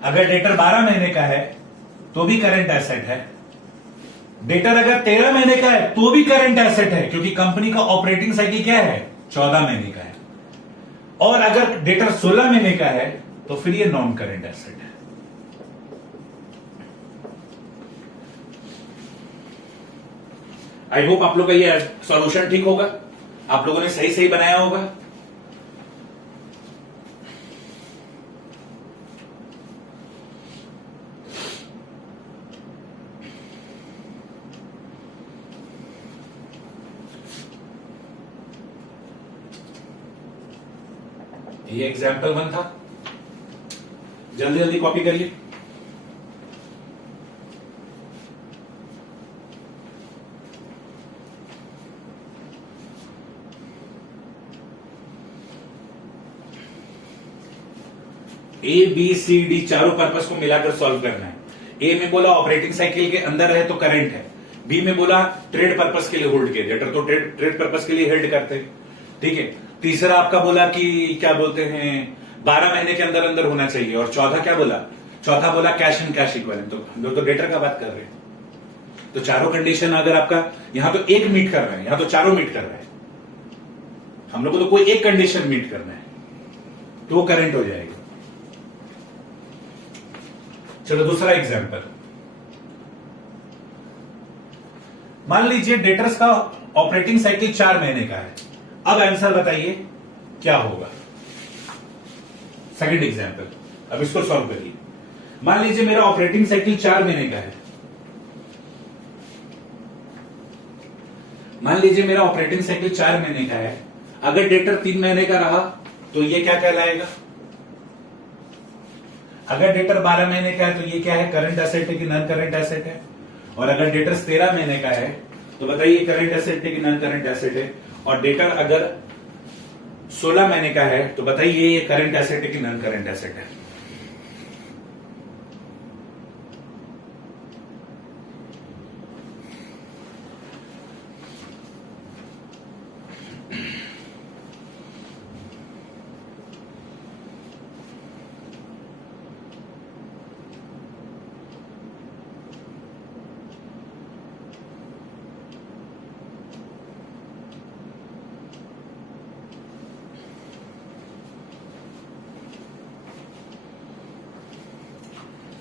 अगर डेटर 12 महीने का है तो भी करंट एसेट है। डेटर अगर 13 महीने का है तो भी करंट एसेट है, क्योंकि कंपनी का ऑपरेटिंग साइकिल क्या है? 14 महीने का है। और अगर डेटर 16 महीने का है तो फिर ये नॉन करंट एसेट है। आई होप आप लोग का ये सॉल्यूशन ठीक होगा, आप लोगों ने सही सही बनाया होगा। ये एग्जाम्पल 1 था, जल्दी जल्दी कॉपी करिए। ए बी सी डी चारों पर्पस को मिलाकर सॉल्व करना है। ए में बोला ऑपरेटिंग साइकिल के अंदर है तो करंट है, बी में बोला ट्रेड पर्पस के लिए होल्ड किया, डेटर तो ट्रेड पर्पस के लिए होल्ड करते हैं, ठीक है। तीसरा आपका बोला कि क्या बोलते हैं 12 महीने के अंदर अंदर होना चाहिए, और चौथा क्या बोला, चौथा बोला कैश एंड कैश इक्विवेलेंट। तो हम लोग तो डेटर का बात कर रहे हैं, तो चारों कंडीशन अगर आपका यहां तो एक मीट कर रहे हैं, यहां तो चारों मीट कर रहे हैं, हम लोग को तो कोई एक कंडीशन मीट करना है तो वो करंट हो जाएगा। चलो दूसरा एग्जांपल, मान लीजिए डेटर्स का ऑपरेटिंग साइकिल 4 महीने का है। अब आंसर बताइए क्या होगा। सेकंड एग्जांपल, अब इसको सॉल्व करिए। मान लीजिए मेरा ऑपरेटिंग साइकिल 4 महीने का है, मान लीजिए मेरा ऑपरेटिंग साइकिल 4 महीने का है। अगर डेटर 3 महीने का रहा तो ये क्या कहलाएगा, अगर डेटर 12 महीने का है तो ये क्या है, करंट एसेट है कि नॉन करंट एसेट है। और अगर डेटर 13 महीने का है तो बताइए करंट एसेट है कि नॉन करंट एसेट है। और डेटर अगर 16 महीने का है तो बताइए ये करंट एसेट है कि नॉन करंट एसेट है।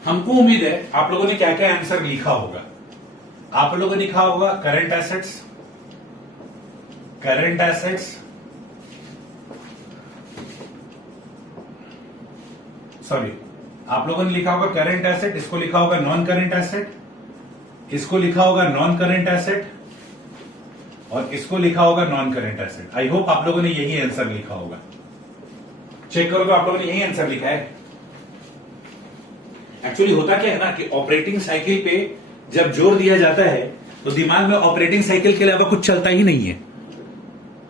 हमको उम्मीद है आप लोगों ने क्या क्या आंसर लिखा होगा। आप लोगों ने लिखा होगा current assets, current assets, sorry आप लोगों ने लिखा होगा करंट एसेट, इसको लिखा होगा नॉन करंट एसेट, इसको लिखा होगा नॉन करंट एसेट, और इसको लिखा होगा non current asset. I hope आप लोगों ने यही आंसर लिखा होगा। चेक करो आप लोगों ने यही आंसर लिखा है। एक्चुअली होता क्या है ना कि ऑपरेटिंग साइकिल पे जब जोर दिया जाता है तो दिमाग में ऑपरेटिंग साइकिल के अलावा कुछ चलता ही नहीं है।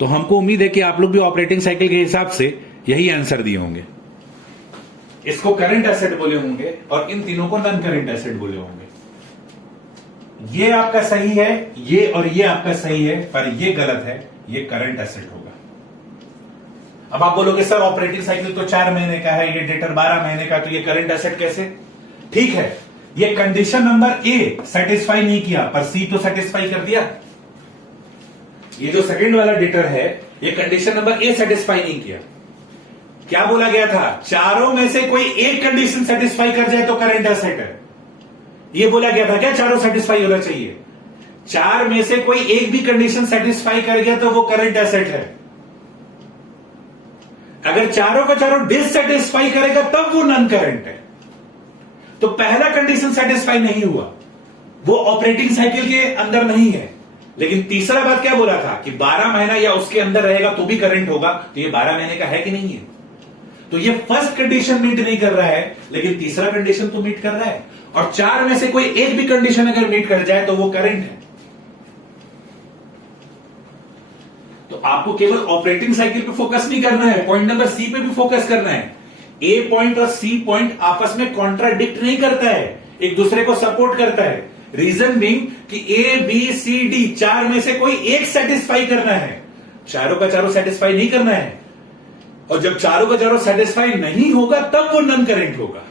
तो हमको उम्मीद है कि आप लोग भी ऑपरेटिंग साइकिल के हिसाब से यही आंसर दिए होंगे। इसको करंट एसेट बोले होंगे और इन तीनों को नॉन करंट एसेट बोले होंगे। ये आपका सही है, ये और ये आपका सही है, पर ये गलत है, ये करंट एसेट होगा। अब आप बोलोगे सर ऑपरेटिंग साइकिल तो 4 महीने का है, ये डेटर 12 महीने का, तो ये करंट एसेट कैसे? ठीक है, ये कंडीशन नंबर ए सेटिस्फाई नहीं किया पर सी तो सेटिस्फाई कर दिया। ये जो सेकंड वाला डेटर है ये कंडीशन नंबर ए सेटिस्फाई नहीं किया। क्या बोला गया था, चारों में से कोई एक कंडीशन सेटिस्फाई कर जाए तो करंट एसेट है। ये बोला गया था क्या चारों सेटिस्फाई होना चाहिए? 4 में से कोई एक भी कंडीशन सेटिस्फाई कर गया तो वो करंट एसेट है। अगर चारों का चारों डिससेटिस्फाई करेगा तब वो नॉन करंट है। तो पहला कंडीशन सेटिस्फाई नहीं हुआ, वो ऑपरेटिंग साइकिल के अंदर नहीं है। लेकिन तीसरा बात क्या बोला था कि 12 महीना या उसके अंदर रहेगा तो भी करंट होगा। तो ये 12 महीने का है कि नहीं है? तो ये फर्स्ट कंडीशन मीट नहीं कर रहा है, लेकिन तीसरा कंडीशन तो मीट कर रहा है। और 4 में से कोई एक भी कंडीशन अगर मीट कर जाए तो वो करंट है। तो आपको केवल ऑपरेटिंग साइकिल पे फोकस नहीं करना है, पॉइंट नंबर सी पे भी फोकस करना है। ए पॉइंट और सी पॉइंट आपस में कॉन्ट्राडिक्ट नहीं करता है, एक दूसरे को सपोर्ट करता है। रीजन बीइंग कि ए बी सी डी 4 में से कोई एक सेटिस्फाई करना है, चारों का चारों सेटिस्फाई नहीं करना है। और जब चारों का चारों सेटिस्फाई नहीं होगा तब वो नॉन करंट होगा।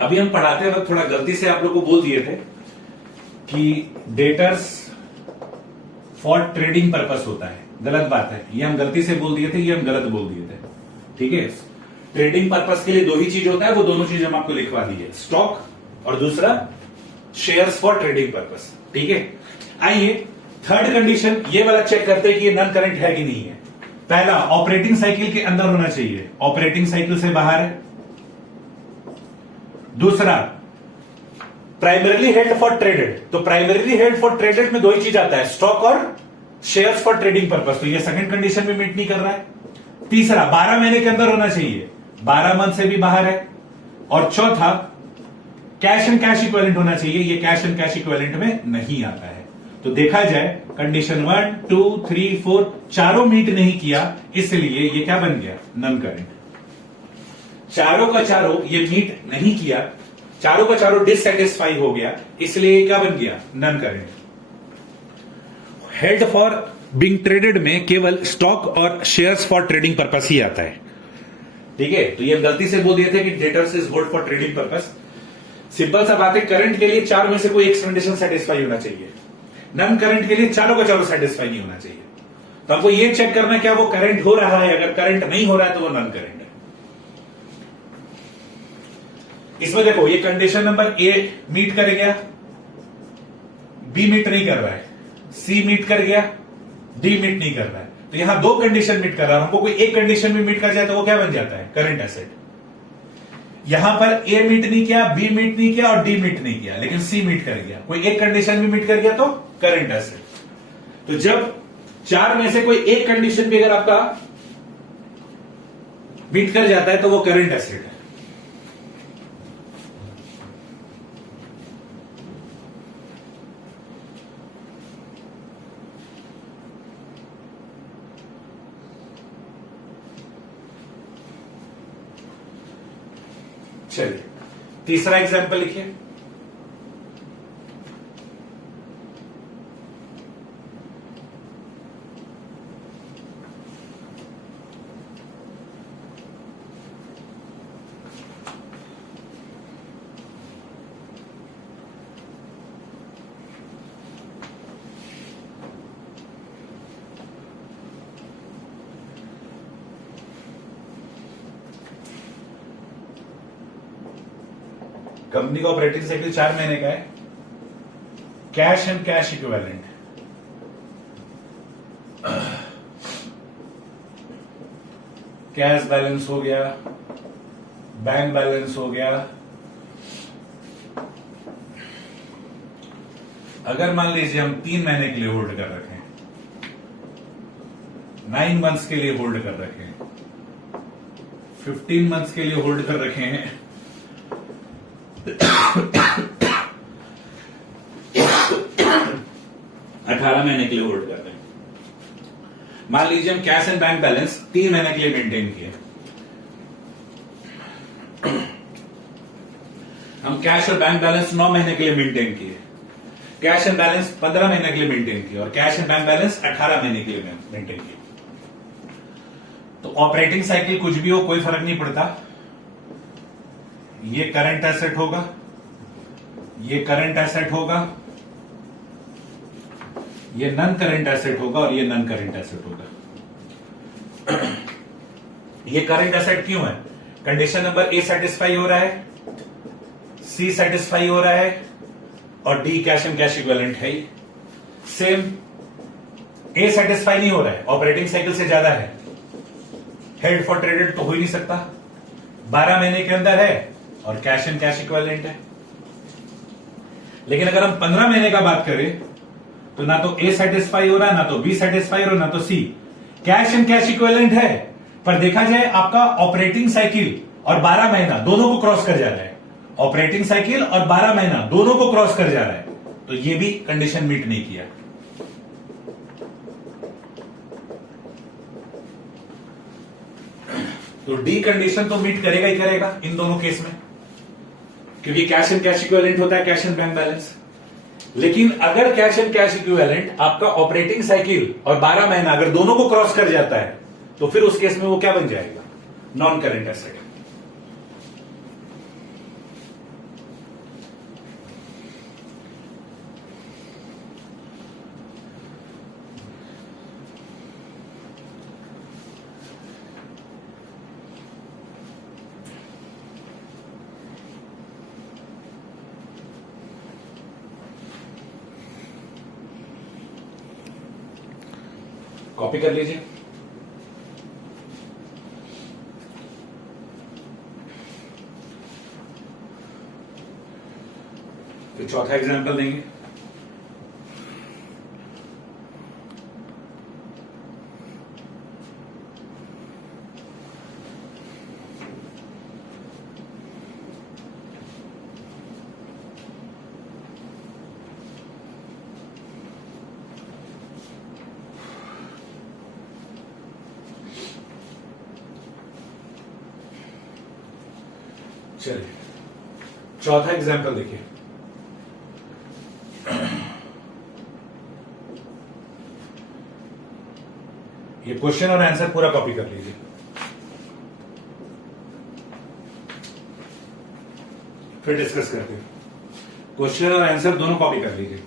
अभी हम पढ़ाते वक्त थोड़ा गलती से आप लोग को बोल दिए थे कि डेटर्स फॉर ट्रेडिंग पर्पस होता है। गलत बात है, ये हम गलती से बोल दिए थे, ये हम गलत बोल दिए थे। ठीक है, ट्रेडिंग पर्पस के लिए 2 ही चीज होता है, वो दोनों चीज हम आपको लिखवा दी है, स्टॉक और दूसरा शेयर्स फॉर ट्रेडिंग पर्पस। ठीक है, आइए थर्ड कंडीशन ये वाला चेक करते हैं कि ये नॉन करंट है कि नहीं है। पहला, ऑपरेटिंग साइकिल के अंदर होना चाहिए, ऑपरेटिंग साइकिल से बाहर है। दूसरा, प्राइमरीली हेल्ड फॉर ट्रेडेड, तो प्राइमरीली हेल्ड फॉर ट्रेडेड में दो ही चीज आता है, स्टॉक और शेयर्स फॉर ट्रेडिंग पर्पस, तो ये सेकंड कंडीशन में मीट नहीं कर रहा है। तीसरा, 12 महीने के अंदर होना चाहिए, 12 मंथ से भी बाहर है। और चौथा, कैश एंड कैश इक्विवेलेंट होना चाहिए, ये कैश एंड कैश इक्विवेलेंट में नहीं आता है। तो देखा जाए कंडीशन 1, 2, 3, 4 चारों मीट नहीं किया, इसलिए ये क्या बन गया, नॉन करेंट। चारों का चारों ये मीट नहीं किया, चारों का चारों डिससेटिस्फाई हो गया, इसलिए ये क्या बन गया, non current. Held for being traded में केवल स्टॉक और शेयर्स फॉर ट्रेडिंग पर्पस ही आता है, ठीक है। तो ये गलती से बोल दिए थे कि debtors is hold for trading purpose. Simple सा बात है, करंट के लिए चार में से कोई एक कंडीशन सेटिस्फाई होना चाहिए, नॉन करंट के लिए चारों का चारों सेटिस्फाई नहीं होना चाहिए। तो आपको ये चेक करना क्या वो करंट हो रहा है, अगर करंट नहीं हो रहा है तो वो नॉन करंट है। इसमें देखो, ये कंडीशन नंबर ए मीट कर गया, बी मीट नहीं कर रहा है, सी मीट कर गया, डी मीट नहीं कर रहा है। तो यहां दो कंडीशन मीट कर रहा है, हमको कोई एक कंडीशन में मीट कर जाए तो वो क्या बन जाता है, करंट एसेट। यहां पर ए मीट नहीं किया, बी मीट नहीं किया और डी मीट नहीं किया, लेकिन सी मीट कर गया, कोई एक कंडीशन भी मीट कर गया तो करंट एसेट। तो जब चार में से कोई एक कंडीशन भी अगर आपका मीट कर जाता है तो वो करंट एसेट है। चलिए तीसरा एग्जाम्पल लिखिए। कंपनी का ऑपरेटिंग साइकिल 4 महीने का है। Cash and cash equivalent, cash balance हो गया, बैंक बैलेंस हो गया। अगर मान लीजिए हम 3 महीने के लिए होल्ड कर रखें, 9 मंथ्स के लिए होल्ड कर रखें, 15 मंथ्स के लिए होल्ड कर रखे हैं, 18 महीने के लिए होल्ड कर रहे हैं। मान लीजिए हम कैश एंड बैंक बैलेंस 3 महीने के लिए मेंटेन किए, हम कैश और बैंक बैलेंस 9 महीने के लिए मेंटेन किए, कैश एंड बैलेंस 15 महीने के लिए मेंटेन किए और कैश एंड बैंक बैलेंस 18 महीने के लिए मेंटेन किए। तो ऑपरेटिंग साइकिल कुछ भी हो, कोई फर्क नहीं पड़ता, ये करंट एसेट होगा, ये करंट एसेट होगा, ये नॉन करंट एसेट होगा और ये नॉन करंट एसेट होगा। ये करंट एसेट क्यों है, कंडीशन नंबर ए सेटिस्फाई हो रहा है, सी सेटिस्फाई हो रहा है और D cash and cash equivalent है। सेम ए सेटिस्फाई नहीं हो रहा है, ऑपरेटिंग साइकिल से ज्यादा है, हेल्ड फॉर ट्रेडेड तो हो ही नहीं सकता, 12 महीने के अंदर है और कैश एंड कैश इक्विवेलेंट है। लेकिन अगर हम 15 महीने का बात करें तो ना तो ए सेटिस्फाई हो रहा है, ना तो बी सेटिस्फाई हो रहा है, ना तो सी, कैश एंड कैश इक्विवेलेंट है, पर देखा जाए आपका ऑपरेटिंग साइकिल और 12 महीना दोनों को क्रॉस कर जा रहा है, ऑपरेटिंग साइकिल और 12 महीना दोनों को क्रॉस कर जा रहा है, तो ये भी कंडीशन मीट नहीं किया। तो डी कंडीशन तो मीट करेगा ही करेगा इन दोनों केस में, क्योंकि कैश एंड कैश इक्विवेलेंट होता है कैश एंड बैंक बैलेंस। लेकिन अगर कैश एंड कैश इक्विवेलेंट आपका ऑपरेटिंग साइकिल और 12 महीना अगर दोनों को क्रॉस कर जाता है तो फिर उस केस में वो क्या बन जाएगा, नॉन करेंट एसेट। कॉपी कर लीजिए। फिर चौथा एग्जाम्पल देंगे। चलिए चौथा एग्जाम्पल देखिए। ये क्वेश्चन और आंसर पूरा कॉपी कर लीजिए। फिर डिस्कस करते हैं। क्वेश्चन और आंसर दोनों कॉपी कर लीजिए।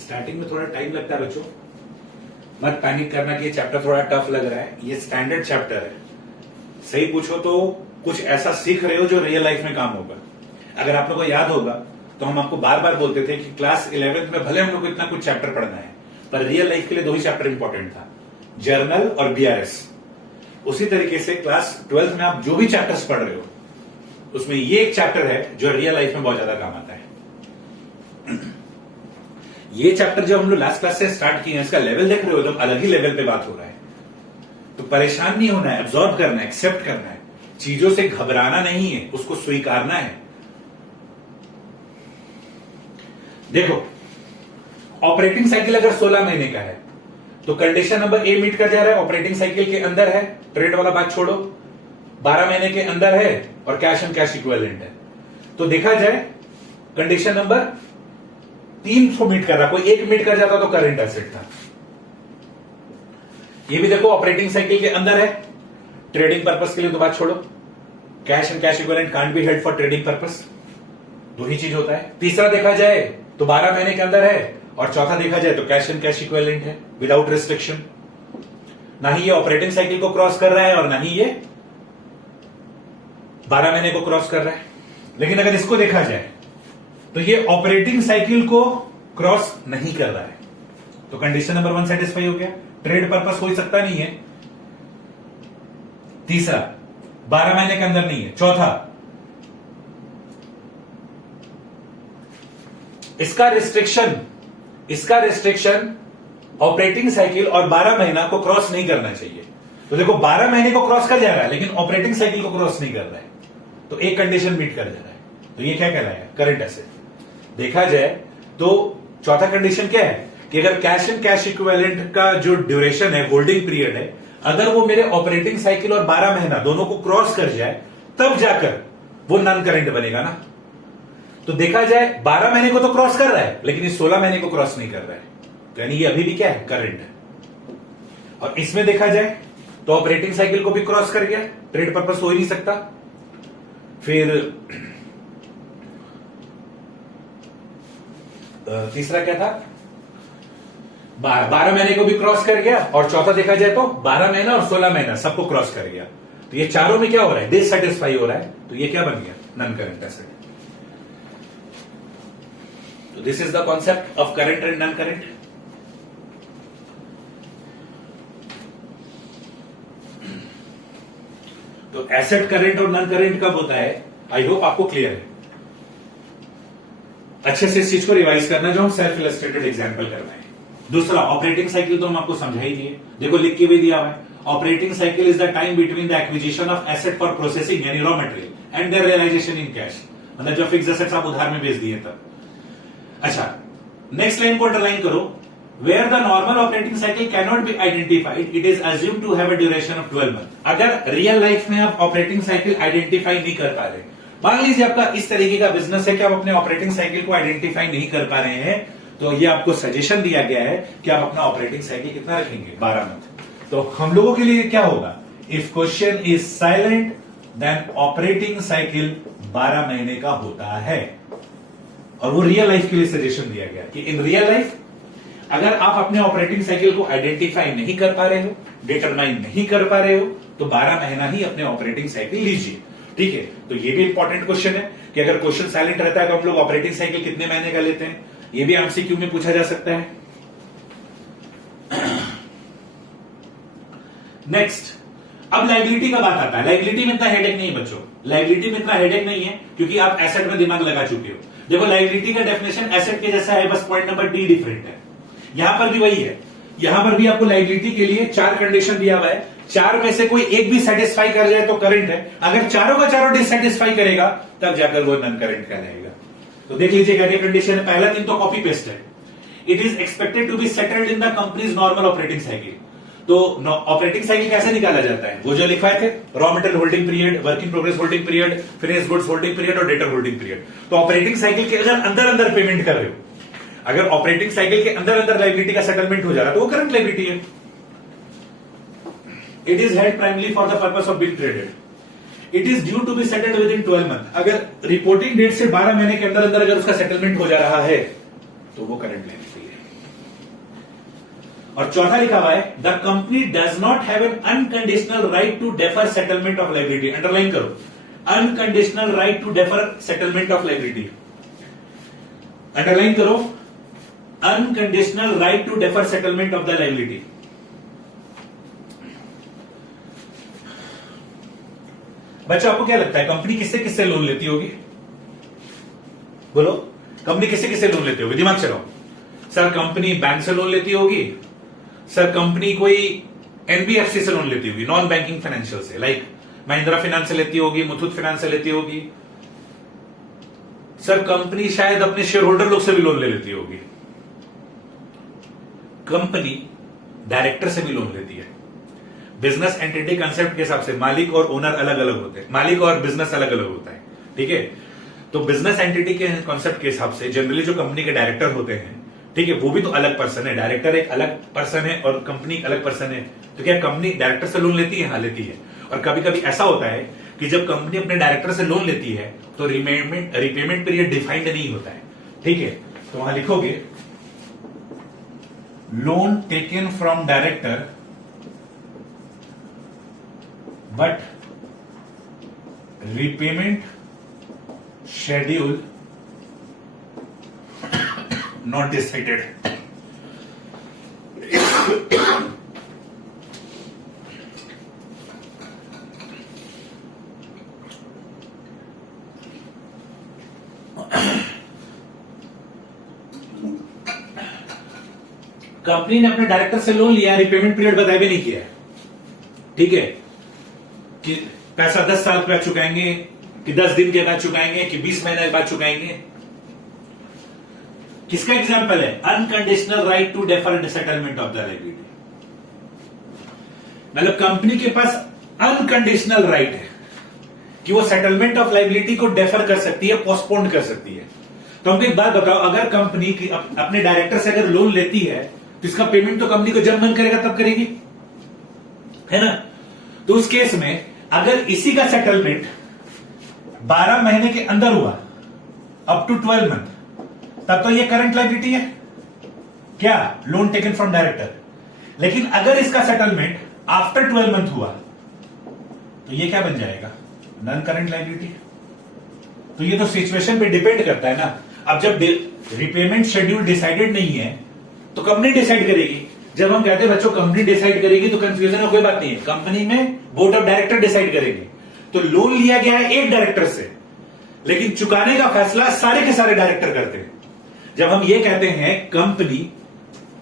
स्टार्टिंग में थोड़ा टाइम लगता है बच्चों, मत पैनिक करना कि ये चैप्टर थोड़ा टफ लग रहा है। ये स्टैंडर्ड चैप्टर है। सही पूछो तो कुछ ऐसा सीख रहे हो जो रियल लाइफ में काम होगा। अगर आप लोगों को याद होगा तो हम आपको बार बार बोलते थे कि क्लास 11th में भले हम लोग को इतना कुछ चैप्टर पढ़ना है, पर रियल लाइफ के लिए 2 ही चैप्टर इंपॉर्टेंट था, जर्नल और बीआरएस। उसी तरीके से क्लास 12th में आप जो भी चैप्टर्स पढ़ रहे हो उसमें ये एक चैप्टर है जो रियल लाइफ में बहुत ज्यादा काम आता है। ये चैप्टर जो हम लोग लास्ट क्लास से स्टार्ट किए हैं, इसका लेवल देख रहे हो, एकदम अलग ही लेवल पे बात हो रहा है। तो परेशान नहीं होना है, एब्जॉर्ब करना है, एक्सेप्ट करना है, चीजों से घबराना नहीं है, उसको स्वीकारना है। देखो ऑपरेटिंग साइकिल अगर 16 महीने का है तो कंडीशन नंबर ए मीट कर जा रहा है, ऑपरेटिंग साइकिल के अंदर है, ट्रेड वाला बात छोड़ो, 12 महीने के अंदर है और कैश एंड कैश इक्विवेलेंट है। तो देखा जाए कंडीशन नंबर 3 को मीट कर रहा, कोई एक मीट कर जाता तो करंट एसेट था। ये भी देखो ऑपरेटिंग साइकिल के अंदर है, ट्रेडिंग पर्पस के लिए तो बात छोड़ो, cash and cash equivalent can't be held for trading purpose, 2 ही चीज होता है। तीसरा देखा जाए तो 12 महीने के अंदर है और चौथा देखा जाए तो कैश एंड कैश इक्विवेलेंट है विदाउट रिस्ट्रिक्शन। ना ही ये ऑपरेटिंग साइकिल को क्रॉस कर रहा है और ना ही ये 12 महीने को क्रॉस कर रहा है। लेकिन अगर इसको देखा जाए तो ये ऑपरेटिंग साइकिल को क्रॉस नहीं कर रहा है, तो कंडीशन नंबर 1 सेटिस्फाई हो गया, ट्रेड पर्पस हो ही सकता नहीं है। तीसरा 12 महीने के अंदर नहीं है। चौथा इसका रिस्ट्रिक्शन ऑपरेटिंग साइकिल और 12 महीना को क्रॉस नहीं करना चाहिए। तो देखो 12 महीने को क्रॉस कर जा रहा है लेकिन ऑपरेटिंग साइकिल को क्रॉस नहीं कर रहा है, तो एक कंडीशन मीट कर जा रहा है। तो ये क्या कहलाएगा? Current asset. देखा जाए तो चौथा कंडीशन क्या है कि अगर कैश एंड कैश इक्विवेलेंट का जो ड्यूरेशन है, होल्डिंग पीरियड है, अगर वो मेरे ऑपरेटिंग साइकिल और 12 महीना दोनों को क्रॉस कर जाए तब जाकर वो नॉन करंट बनेगा ना। तो देखा जाए 12 महीने को तो क्रॉस कर रहा है लेकिन इस 16 महीने को क्रॉस नहीं कर रहा है, तो यानी ये अभी भी क्या है? करंट है। और इसमें देखा जाए तो ऑपरेटिंग साइकिल को भी क्रॉस कर गया, ट्रेड पर्पस हो ही नहीं सकता। फिर तीसरा क्या था? 12 महीने को भी क्रॉस कर गया और चौथा देखा जाए तो 12 महीना और 16 महीना सबको क्रॉस कर गया। तो ये चारों में क्या हो रहा है? डिससेटिस्फाई हो रहा है, तो ये क्या बन गया? Non current asset. तो this is the concept of current and non current. तो एसेट करंट और नॉन करंट कब होता है? आई होप आपको क्लियर है। अच्छे से इस चीज को रिवाइज करना जो हम सेल्फ इलस्ट्रेटेड एग्जांपल करना है। दूसरा ऑपरेटिंग साइकिल तो हम आपको समझा ही दिए, देखो लिख के भी दिया हुआ है। Operating cycle is the time between the acquisition of asset for processing यानी raw material and their realisation in cash, मतलब जब फिक्स एसेट्स आप उधार में बेच दिए तब। अच्छा, नेक्स्ट लाइन को अंडरलाइन करो। Where the normal operating cycle cannot be identified, it is assumed to have a duration of 12 months. अगर रियल लाइफ में आप ऑपरेटिंग साइकिल आइडेंटिफाई नहीं कर पा रहे, मान लीजिए आपका इस तरीके का बिजनेस है कि आप अपने ऑपरेटिंग साइकिल को आइडेंटिफाई नहीं कर पा रहे हैं, तो ये आपको सजेशन दिया गया है कि आप अपना ऑपरेटिंग साइकिल कितना रखेंगे? 12 मंथ। तो हम लोगों के लिए क्या होगा? If question is silent then operating cycle 12 महीने का होता है। और वो रियल लाइफ के लिए सजेशन दिया गया कि इन रियल लाइफ अगर आप अपने ऑपरेटिंग साइकिल को आइडेंटिफाई नहीं कर पा रहे हो, डिटरमाइन नहीं कर पा रहे हो, तो 12 महीना ही अपने ऑपरेटिंग साइकिल लीजिए। ठीक है, तो ये भी इंपॉर्टेंट क्वेश्चन है कि अगर क्वेश्चन साइलेंट रहता है तो हम लोग ऑपरेटिंग साइकिल कितने महीने का लेते हैं, ये भी एमसीक्यू में पूछा जा सकता है। नेक्स्ट, अब लाइबिलिटी का बात आता है। लाइबिलिटी में इतना हेडेक नहीं है बच्चों, लाइबिलिटी में इतना हेडेक नहीं है क्योंकि आप एसेट में दिमाग लगा चुके हो। देखो लाइबिलिटी का डेफिनेशन एसेट के जैसा है, बस पॉइंट नंबर डी डिफरेंट है। यहां पर भी वही है, यहां पर भी आपको लाइबिलिटी के लिए 4 कंडीशन दिया हुआ है, 4 में से कोई एक भी सेटिस्फाई कर जाए तो करंट है, अगर चारों का चारों डिससेटिस्फाई करेगा तब जाकर वो नॉन करंट कहलाएगा। तो देख लीजिए क्या कंडीशन है। पहला 3 तो कॉपी पेस्ट है। It is expected to be settled in the company's normal operating cycle. तो ऑपरेटिंग साइकिल कैसे निकाला जाता है, वो जो लिखवाए थे, raw material holding period, work in progress holding period, finished goods holding period और डेटर होल्डिंग पीरियड। तो ऑपरेटिंग साइकिल के अगर अंदर अंदर पेमेंट कर रहे हो, अगर ऑपरेटिंग साइकिल के अंदर अंदर लाइबिलिटी का सेटलमेंट हो जा रहा है तो वो करंट लाइबिलिटी है। It is held primarily for the purpose of bill traded. It is due to be settled within 12 month. अगर रिपोर्टिंग डेट से 12 महीने के अंदर अंदर अगर उसका सेटलमेंट हो जा रहा है तो वो करंट लाइबिलिटी है। और चौथा लिखा हुआ है, the company does not have an unconditional right to defer settlement of liability. Underline करो, unconditional right to defer settlement of liability. Underline करो, unconditional right to defer settlement of the liability. बच्चा आपको क्या लगता है कंपनी किससे किससे लोन लेती होगी, बोलो, कंपनी किससे किससे लोन लेती होगी, दिमाग चलाओ। सर कंपनी बैंक से लोन लेती होगी, सर कंपनी कोई एनबीएफसी से लोन लेती होगी, नॉन बैंकिंग फाइनेंशियल से, लाइक महिंद्रा फाइनेंस से लेती होगी, मुथूट फाइनेंस से लेती होगी, सर कंपनी शायद अपने शेयर होल्डर लोग से भी लोन ले लेती होगी, कंपनी डायरेक्टर से भी लोन लेती है। बिजनेस एंटिटी कंसेप्ट के हिसाब से मालिक और ओनर अलग अलग होते हैं, मालिक और बिजनेस अलग अलग होता है। ठीक है, तो बिजनेस एंटिटी के कॉन्सेप्ट के हिसाब से जनरली जो कंपनी के डायरेक्टर होते हैं, ठीक है, वो भी तो अलग पर्सन है, डायरेक्टर एक अलग पर्सन है और कंपनी अलग पर्सन है। तो क्या कंपनी डायरेक्टर से लोन लेती है? हाँ लेती है। और कभी कभी ऐसा होता है कि जब कंपनी अपने डायरेक्टर से लोन लेती है तो रिपेमेंट पीरियड डिफाइंड नहीं होता है। ठीक है, तो वहां लिखोगे loan taken from director but repayment schedule not decided। Company ने अपने डायरेक्टर से लोन लिया, रिपेमेंट पीरियड बताया भी नहीं किया। ठीक है, कि पैसा 10 साल के बाद चुकाएंगे कि 10 दिन के बाद चुकाएंगे कि 20 महीने के बाद चुकाएंगे। किसका एग्जांपल है? Unconditional right to defer settlement of the liability. मतलब कंपनी के पास अनकंडीशनल राइट है कि वो सेटलमेंट ऑफ लायबिलिटी को डेफर कर सकती है, पोस्टपोन कर सकती है। तो हमको एक बात बताओ, अगर कंपनी की अपने डायरेक्टर से अगर लोन लेती है तो इसका पेमेंट तो कंपनी को जब मन करेगा तब करेगी, है ना? तो उस केस में अगर इसी का सेटलमेंट 12 महीने के अंदर हुआ, अप टू 12 मंथ, तब तो ये करंट लायबिलिटी है क्या? Loan taken from director. लेकिन अगर इसका सेटलमेंट आफ्टर 12 मंथ हुआ तो ये क्या बन जाएगा? Non current liability. तो ये तो सिचुएशन पे डिपेंड करता है ना। अब जब रिपेमेंट शेड्यूल डिसाइडेड नहीं है तो कंपनी डिसाइड करेगी। जब हम कहते हैं बच्चों कंपनी डिसाइड करेगी तो कंफ्यूजन में कोई बात नहीं है, कंपनी में बोर्ड ऑफ डायरेक्टर डिसाइड करेगी। तो लोन लिया गया है एक डायरेक्टर से, लेकिन चुकाने का फैसला सारे के सारे डायरेक्टर करते हैं। जब हम ये कहते हैं company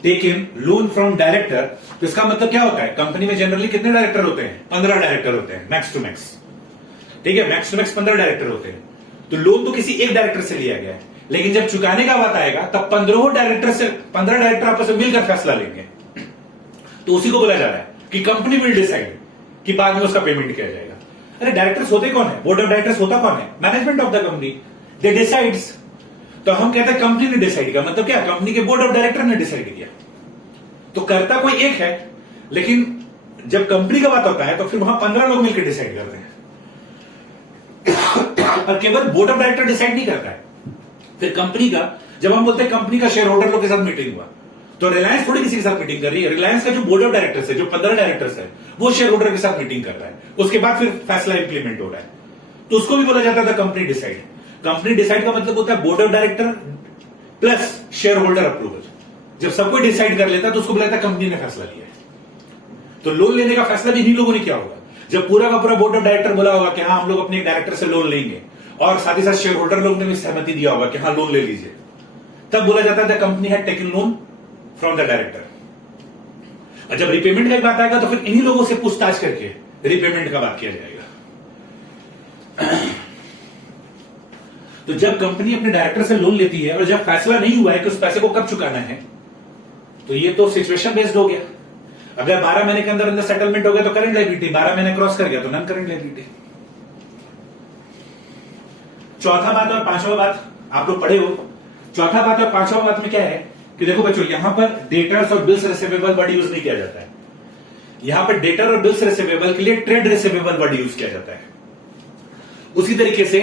taken loan from director, तो इसका मतलब क्या होता है? कंपनी में जनरली कितने डायरेक्टर होते हैं? 15 डायरेक्टर होते हैं मैक्स टू मैक्स। ठीक है, मैक्स टू मैक्स 15 डायरेक्टर होते हैं। तो लोन तो किसी एक डायरेक्टर से लिया गया है, लेकिन जब चुकाने का बात आएगा तब 15 डायरेक्टर आपस में मिलकर फैसला लेंगे। तो उसी को बोला जा रहा है कि कंपनी विल डिसाइड कि बाद में उसका पेमेंट किया जाएगा। अरे डायरेक्टर्स होते कौन है? बोर्ड ऑफ डायरेक्टर्स होता कौन है? Management of the company, they decides. तो हम कहते हैं कंपनी ने डिसाइड किया, मतलब क्या? कंपनी के बोर्ड ऑफ डायरेक्टर ने डिसाइड किया। तो करता कोई एक है, लेकिन जब कंपनी का बात होता है तो फिर वहां 15 लोग मिलकर डिसाइड करते हैं। और केवल बोर्ड ऑफ डायरेक्टर डिसाइड नहीं करता है, फिर कंपनी का, जब हम बोलते हैं कंपनी का शेयर होल्डर लोग के साथ मीटिंग हुआ, तो रिलायंस थोड़ी किसी के साथ मीटिंग कर रही है। रिलायंस का जो बोर्ड ऑफ डायरेक्टर्स है, जो 15 डायरेक्टर्स है, वो शेयर होल्डर के साथ मीटिंग कर रहा है। उसके बाद फिर फैसला इंप्लीमेंट हो रहा है, तो उसको भी बोला जाता था कंपनी डिसाइड। कंपनी डिसाइड का मतलब होता है board of director plus share holder approval. जब सब कोई डिसाइड कर लेता है तो उसको बोला जाता है कंपनी ने फैसला लिया है। तो लोन लेने का फैसला भी इन्हीं लोगों ने किया होगा। जब पूरा का पूरा बोर्ड ऑफ डायरेक्टर बोला होगा कि हाँ हम लोग अपने डायरेक्टर से लोन लेंगे, और साथ ही साथ शेयर होल्डर लोग ने भी सहमति दिया होगा कि हाँ लोन ले लीजिए, तब बोला जाता है company had taken loan from the director. और जब रिपेमेंट का बात आएगा तो फिर इन्हीं लोगों से पूछताछ करके रिपेमेंट का बात किया जाएगा। तो जब कंपनी अपने डायरेक्टर से लोन लेती है और जब फैसला नहीं हुआ है कि उस पैसे को कब चुकाना है, तो ये तो सिचुएशन बेस्ड हो गया। अगर 12 महीने के अंदर अंदर सेटलमेंट हो गया तो करंट लायबिलिटी, 12 महीने क्रॉस कर गया तो नॉन करंट लायबिलिटी। चौथा बात और पांचवा बात आप लोग पढ़े हो। चौथा बात और पांचवा बात में क्या है कि देखो बच्चों, यहां पर डेटर्स और बिल्स रिसीवेबल वर्ड यूज नहीं किया जाता है। यहां पर डेटर और बिल्स रिसीवेबल के लिए ट्रेड रिसीवेबल वर्ड यूज किया जाता है। उसी तरीके से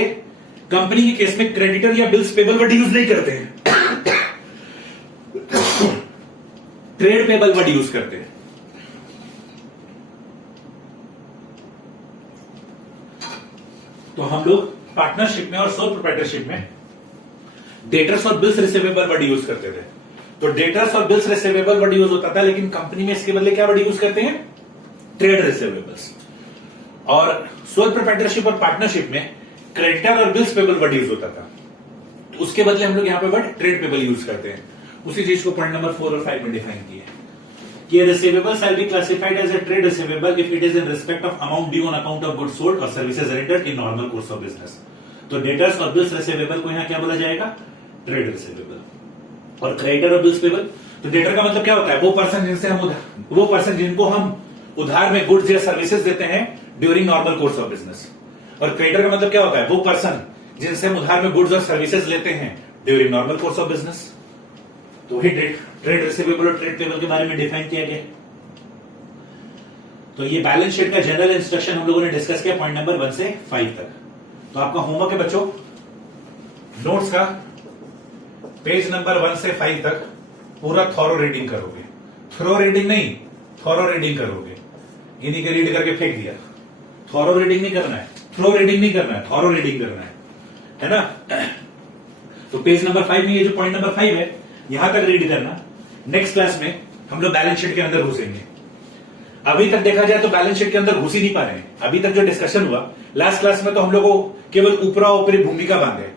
कंपनी के केस में क्रेडिटर या बिल्स पेबल वर्ड यूज नहीं करते हैं, ट्रेड पेबल वर्ड यूज करते हैं। तो हम लोग पार्टनरशिप में और सोल प्रोप्राइटरशिप में डेटर्स और बिल्स रिसीवेबल वर्ड यूज करते थे। तो डेटर्स और बिल्स रिसीवेबल वर्ड यूज होता था, लेकिन कंपनी में इसके बदले क्या वर्ड यूज करते हैं? Trade receivables. और सोल प्रोप्राइटरशिप और पार्टनरशिप में क्रेडिटर और बिल्स पेबल वर्ड यूज होता था, तो उसके बदले हम लोग यहां पे वर्ड ट्रेड पेबल यूज करते हैं। उसी चीज को पॉइंट नंबर 4 और 5 में डिफाइन किया है कि receivable shall be classified as a trade receivable if it is in respect of amount due on account of goods sold or services rendered in normal course of business. तो डेटर्स और बिल्स रिसीवेबल को यहां क्या बोला जाएगा? Trade receivable. और क्रेडिटर और बिल्स पेबल, तो डेटर का मतलब क्या होता है? वो पर्सन जिनको हम उधार में गुड्स या सर्विसेज देते हैं during normal course of business. और क्रेडिटर का मतलब क्या होता है? वो पर्सन जिनसे हम उधार में गुड्स और सर्विसेज लेते हैं during normal course of business. तो ही ट्रेड रिसीवेबल और ट्रेड पेबल के बारे में डिफाइन किया गया। तो ये बैलेंस शीट का जनरल इंस्ट्रक्शन हम लोगों ने डिस्कस किया पॉइंट नंबर 1 से 5 तक। तो आपका होमवर्क है बच्चों, नोट्स का पेज नंबर 1 से 5 तक पूरा थॉरो रीडिंग करोगे। थ्रो रीडिंग नहीं, थॉरो रीडिंग करोगे। इन्हीं के रीड करके फेंक दिया। थॉरो रीडिंग नहीं करना है, थ्रो रीडिंग नहीं करना है, थॉरो रीडिंग करना है ना। तो पेज नंबर 5 में ये जो पॉइंट नंबर 5 है यहां तक रीड करना। नेक्स्ट क्लास में हम लोग बैलेंस शीट के अंदर घुसेंगे। अभी तक देखा जाए तो बैलेंस शीट के अंदर घुस ही नहीं पा रहे हैं। अभी तक जो डिस्कशन हुआ लास्ट क्लास में तो हम लोगों को केवल ऊपरा ऊपरी भूमिका बांधे।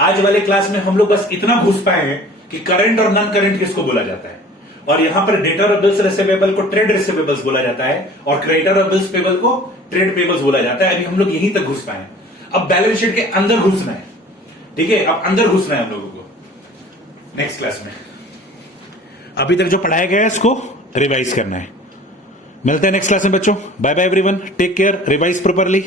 आज वाले क्लास में हम लोग बस इतना घुस पाए हैं कि करंट और नॉन करंट किसको बोला जाता है। और यहां पर डेटर और बिल्स रिसीवेबल को ट्रेड रिसीवेबल्स बोला जाता है और क्रेडिटर और बिल्स पेबल को ट्रेड पेबल्स बोला जाता है। अभी हम लोग यहीं तक घुस पाए हैं। अब बैलेंस शीट के अंदर घुसना है, ठीक है? अब अंदर घुसना है हम लोगों को नेक्स्ट क्लास में। अभी तक जो पढ़ाया गया है इसको रिवाइज करना है। मिलते हैं नेक्स्ट क्लास में बच्चों। Bye bye everyone, take care, revise properly.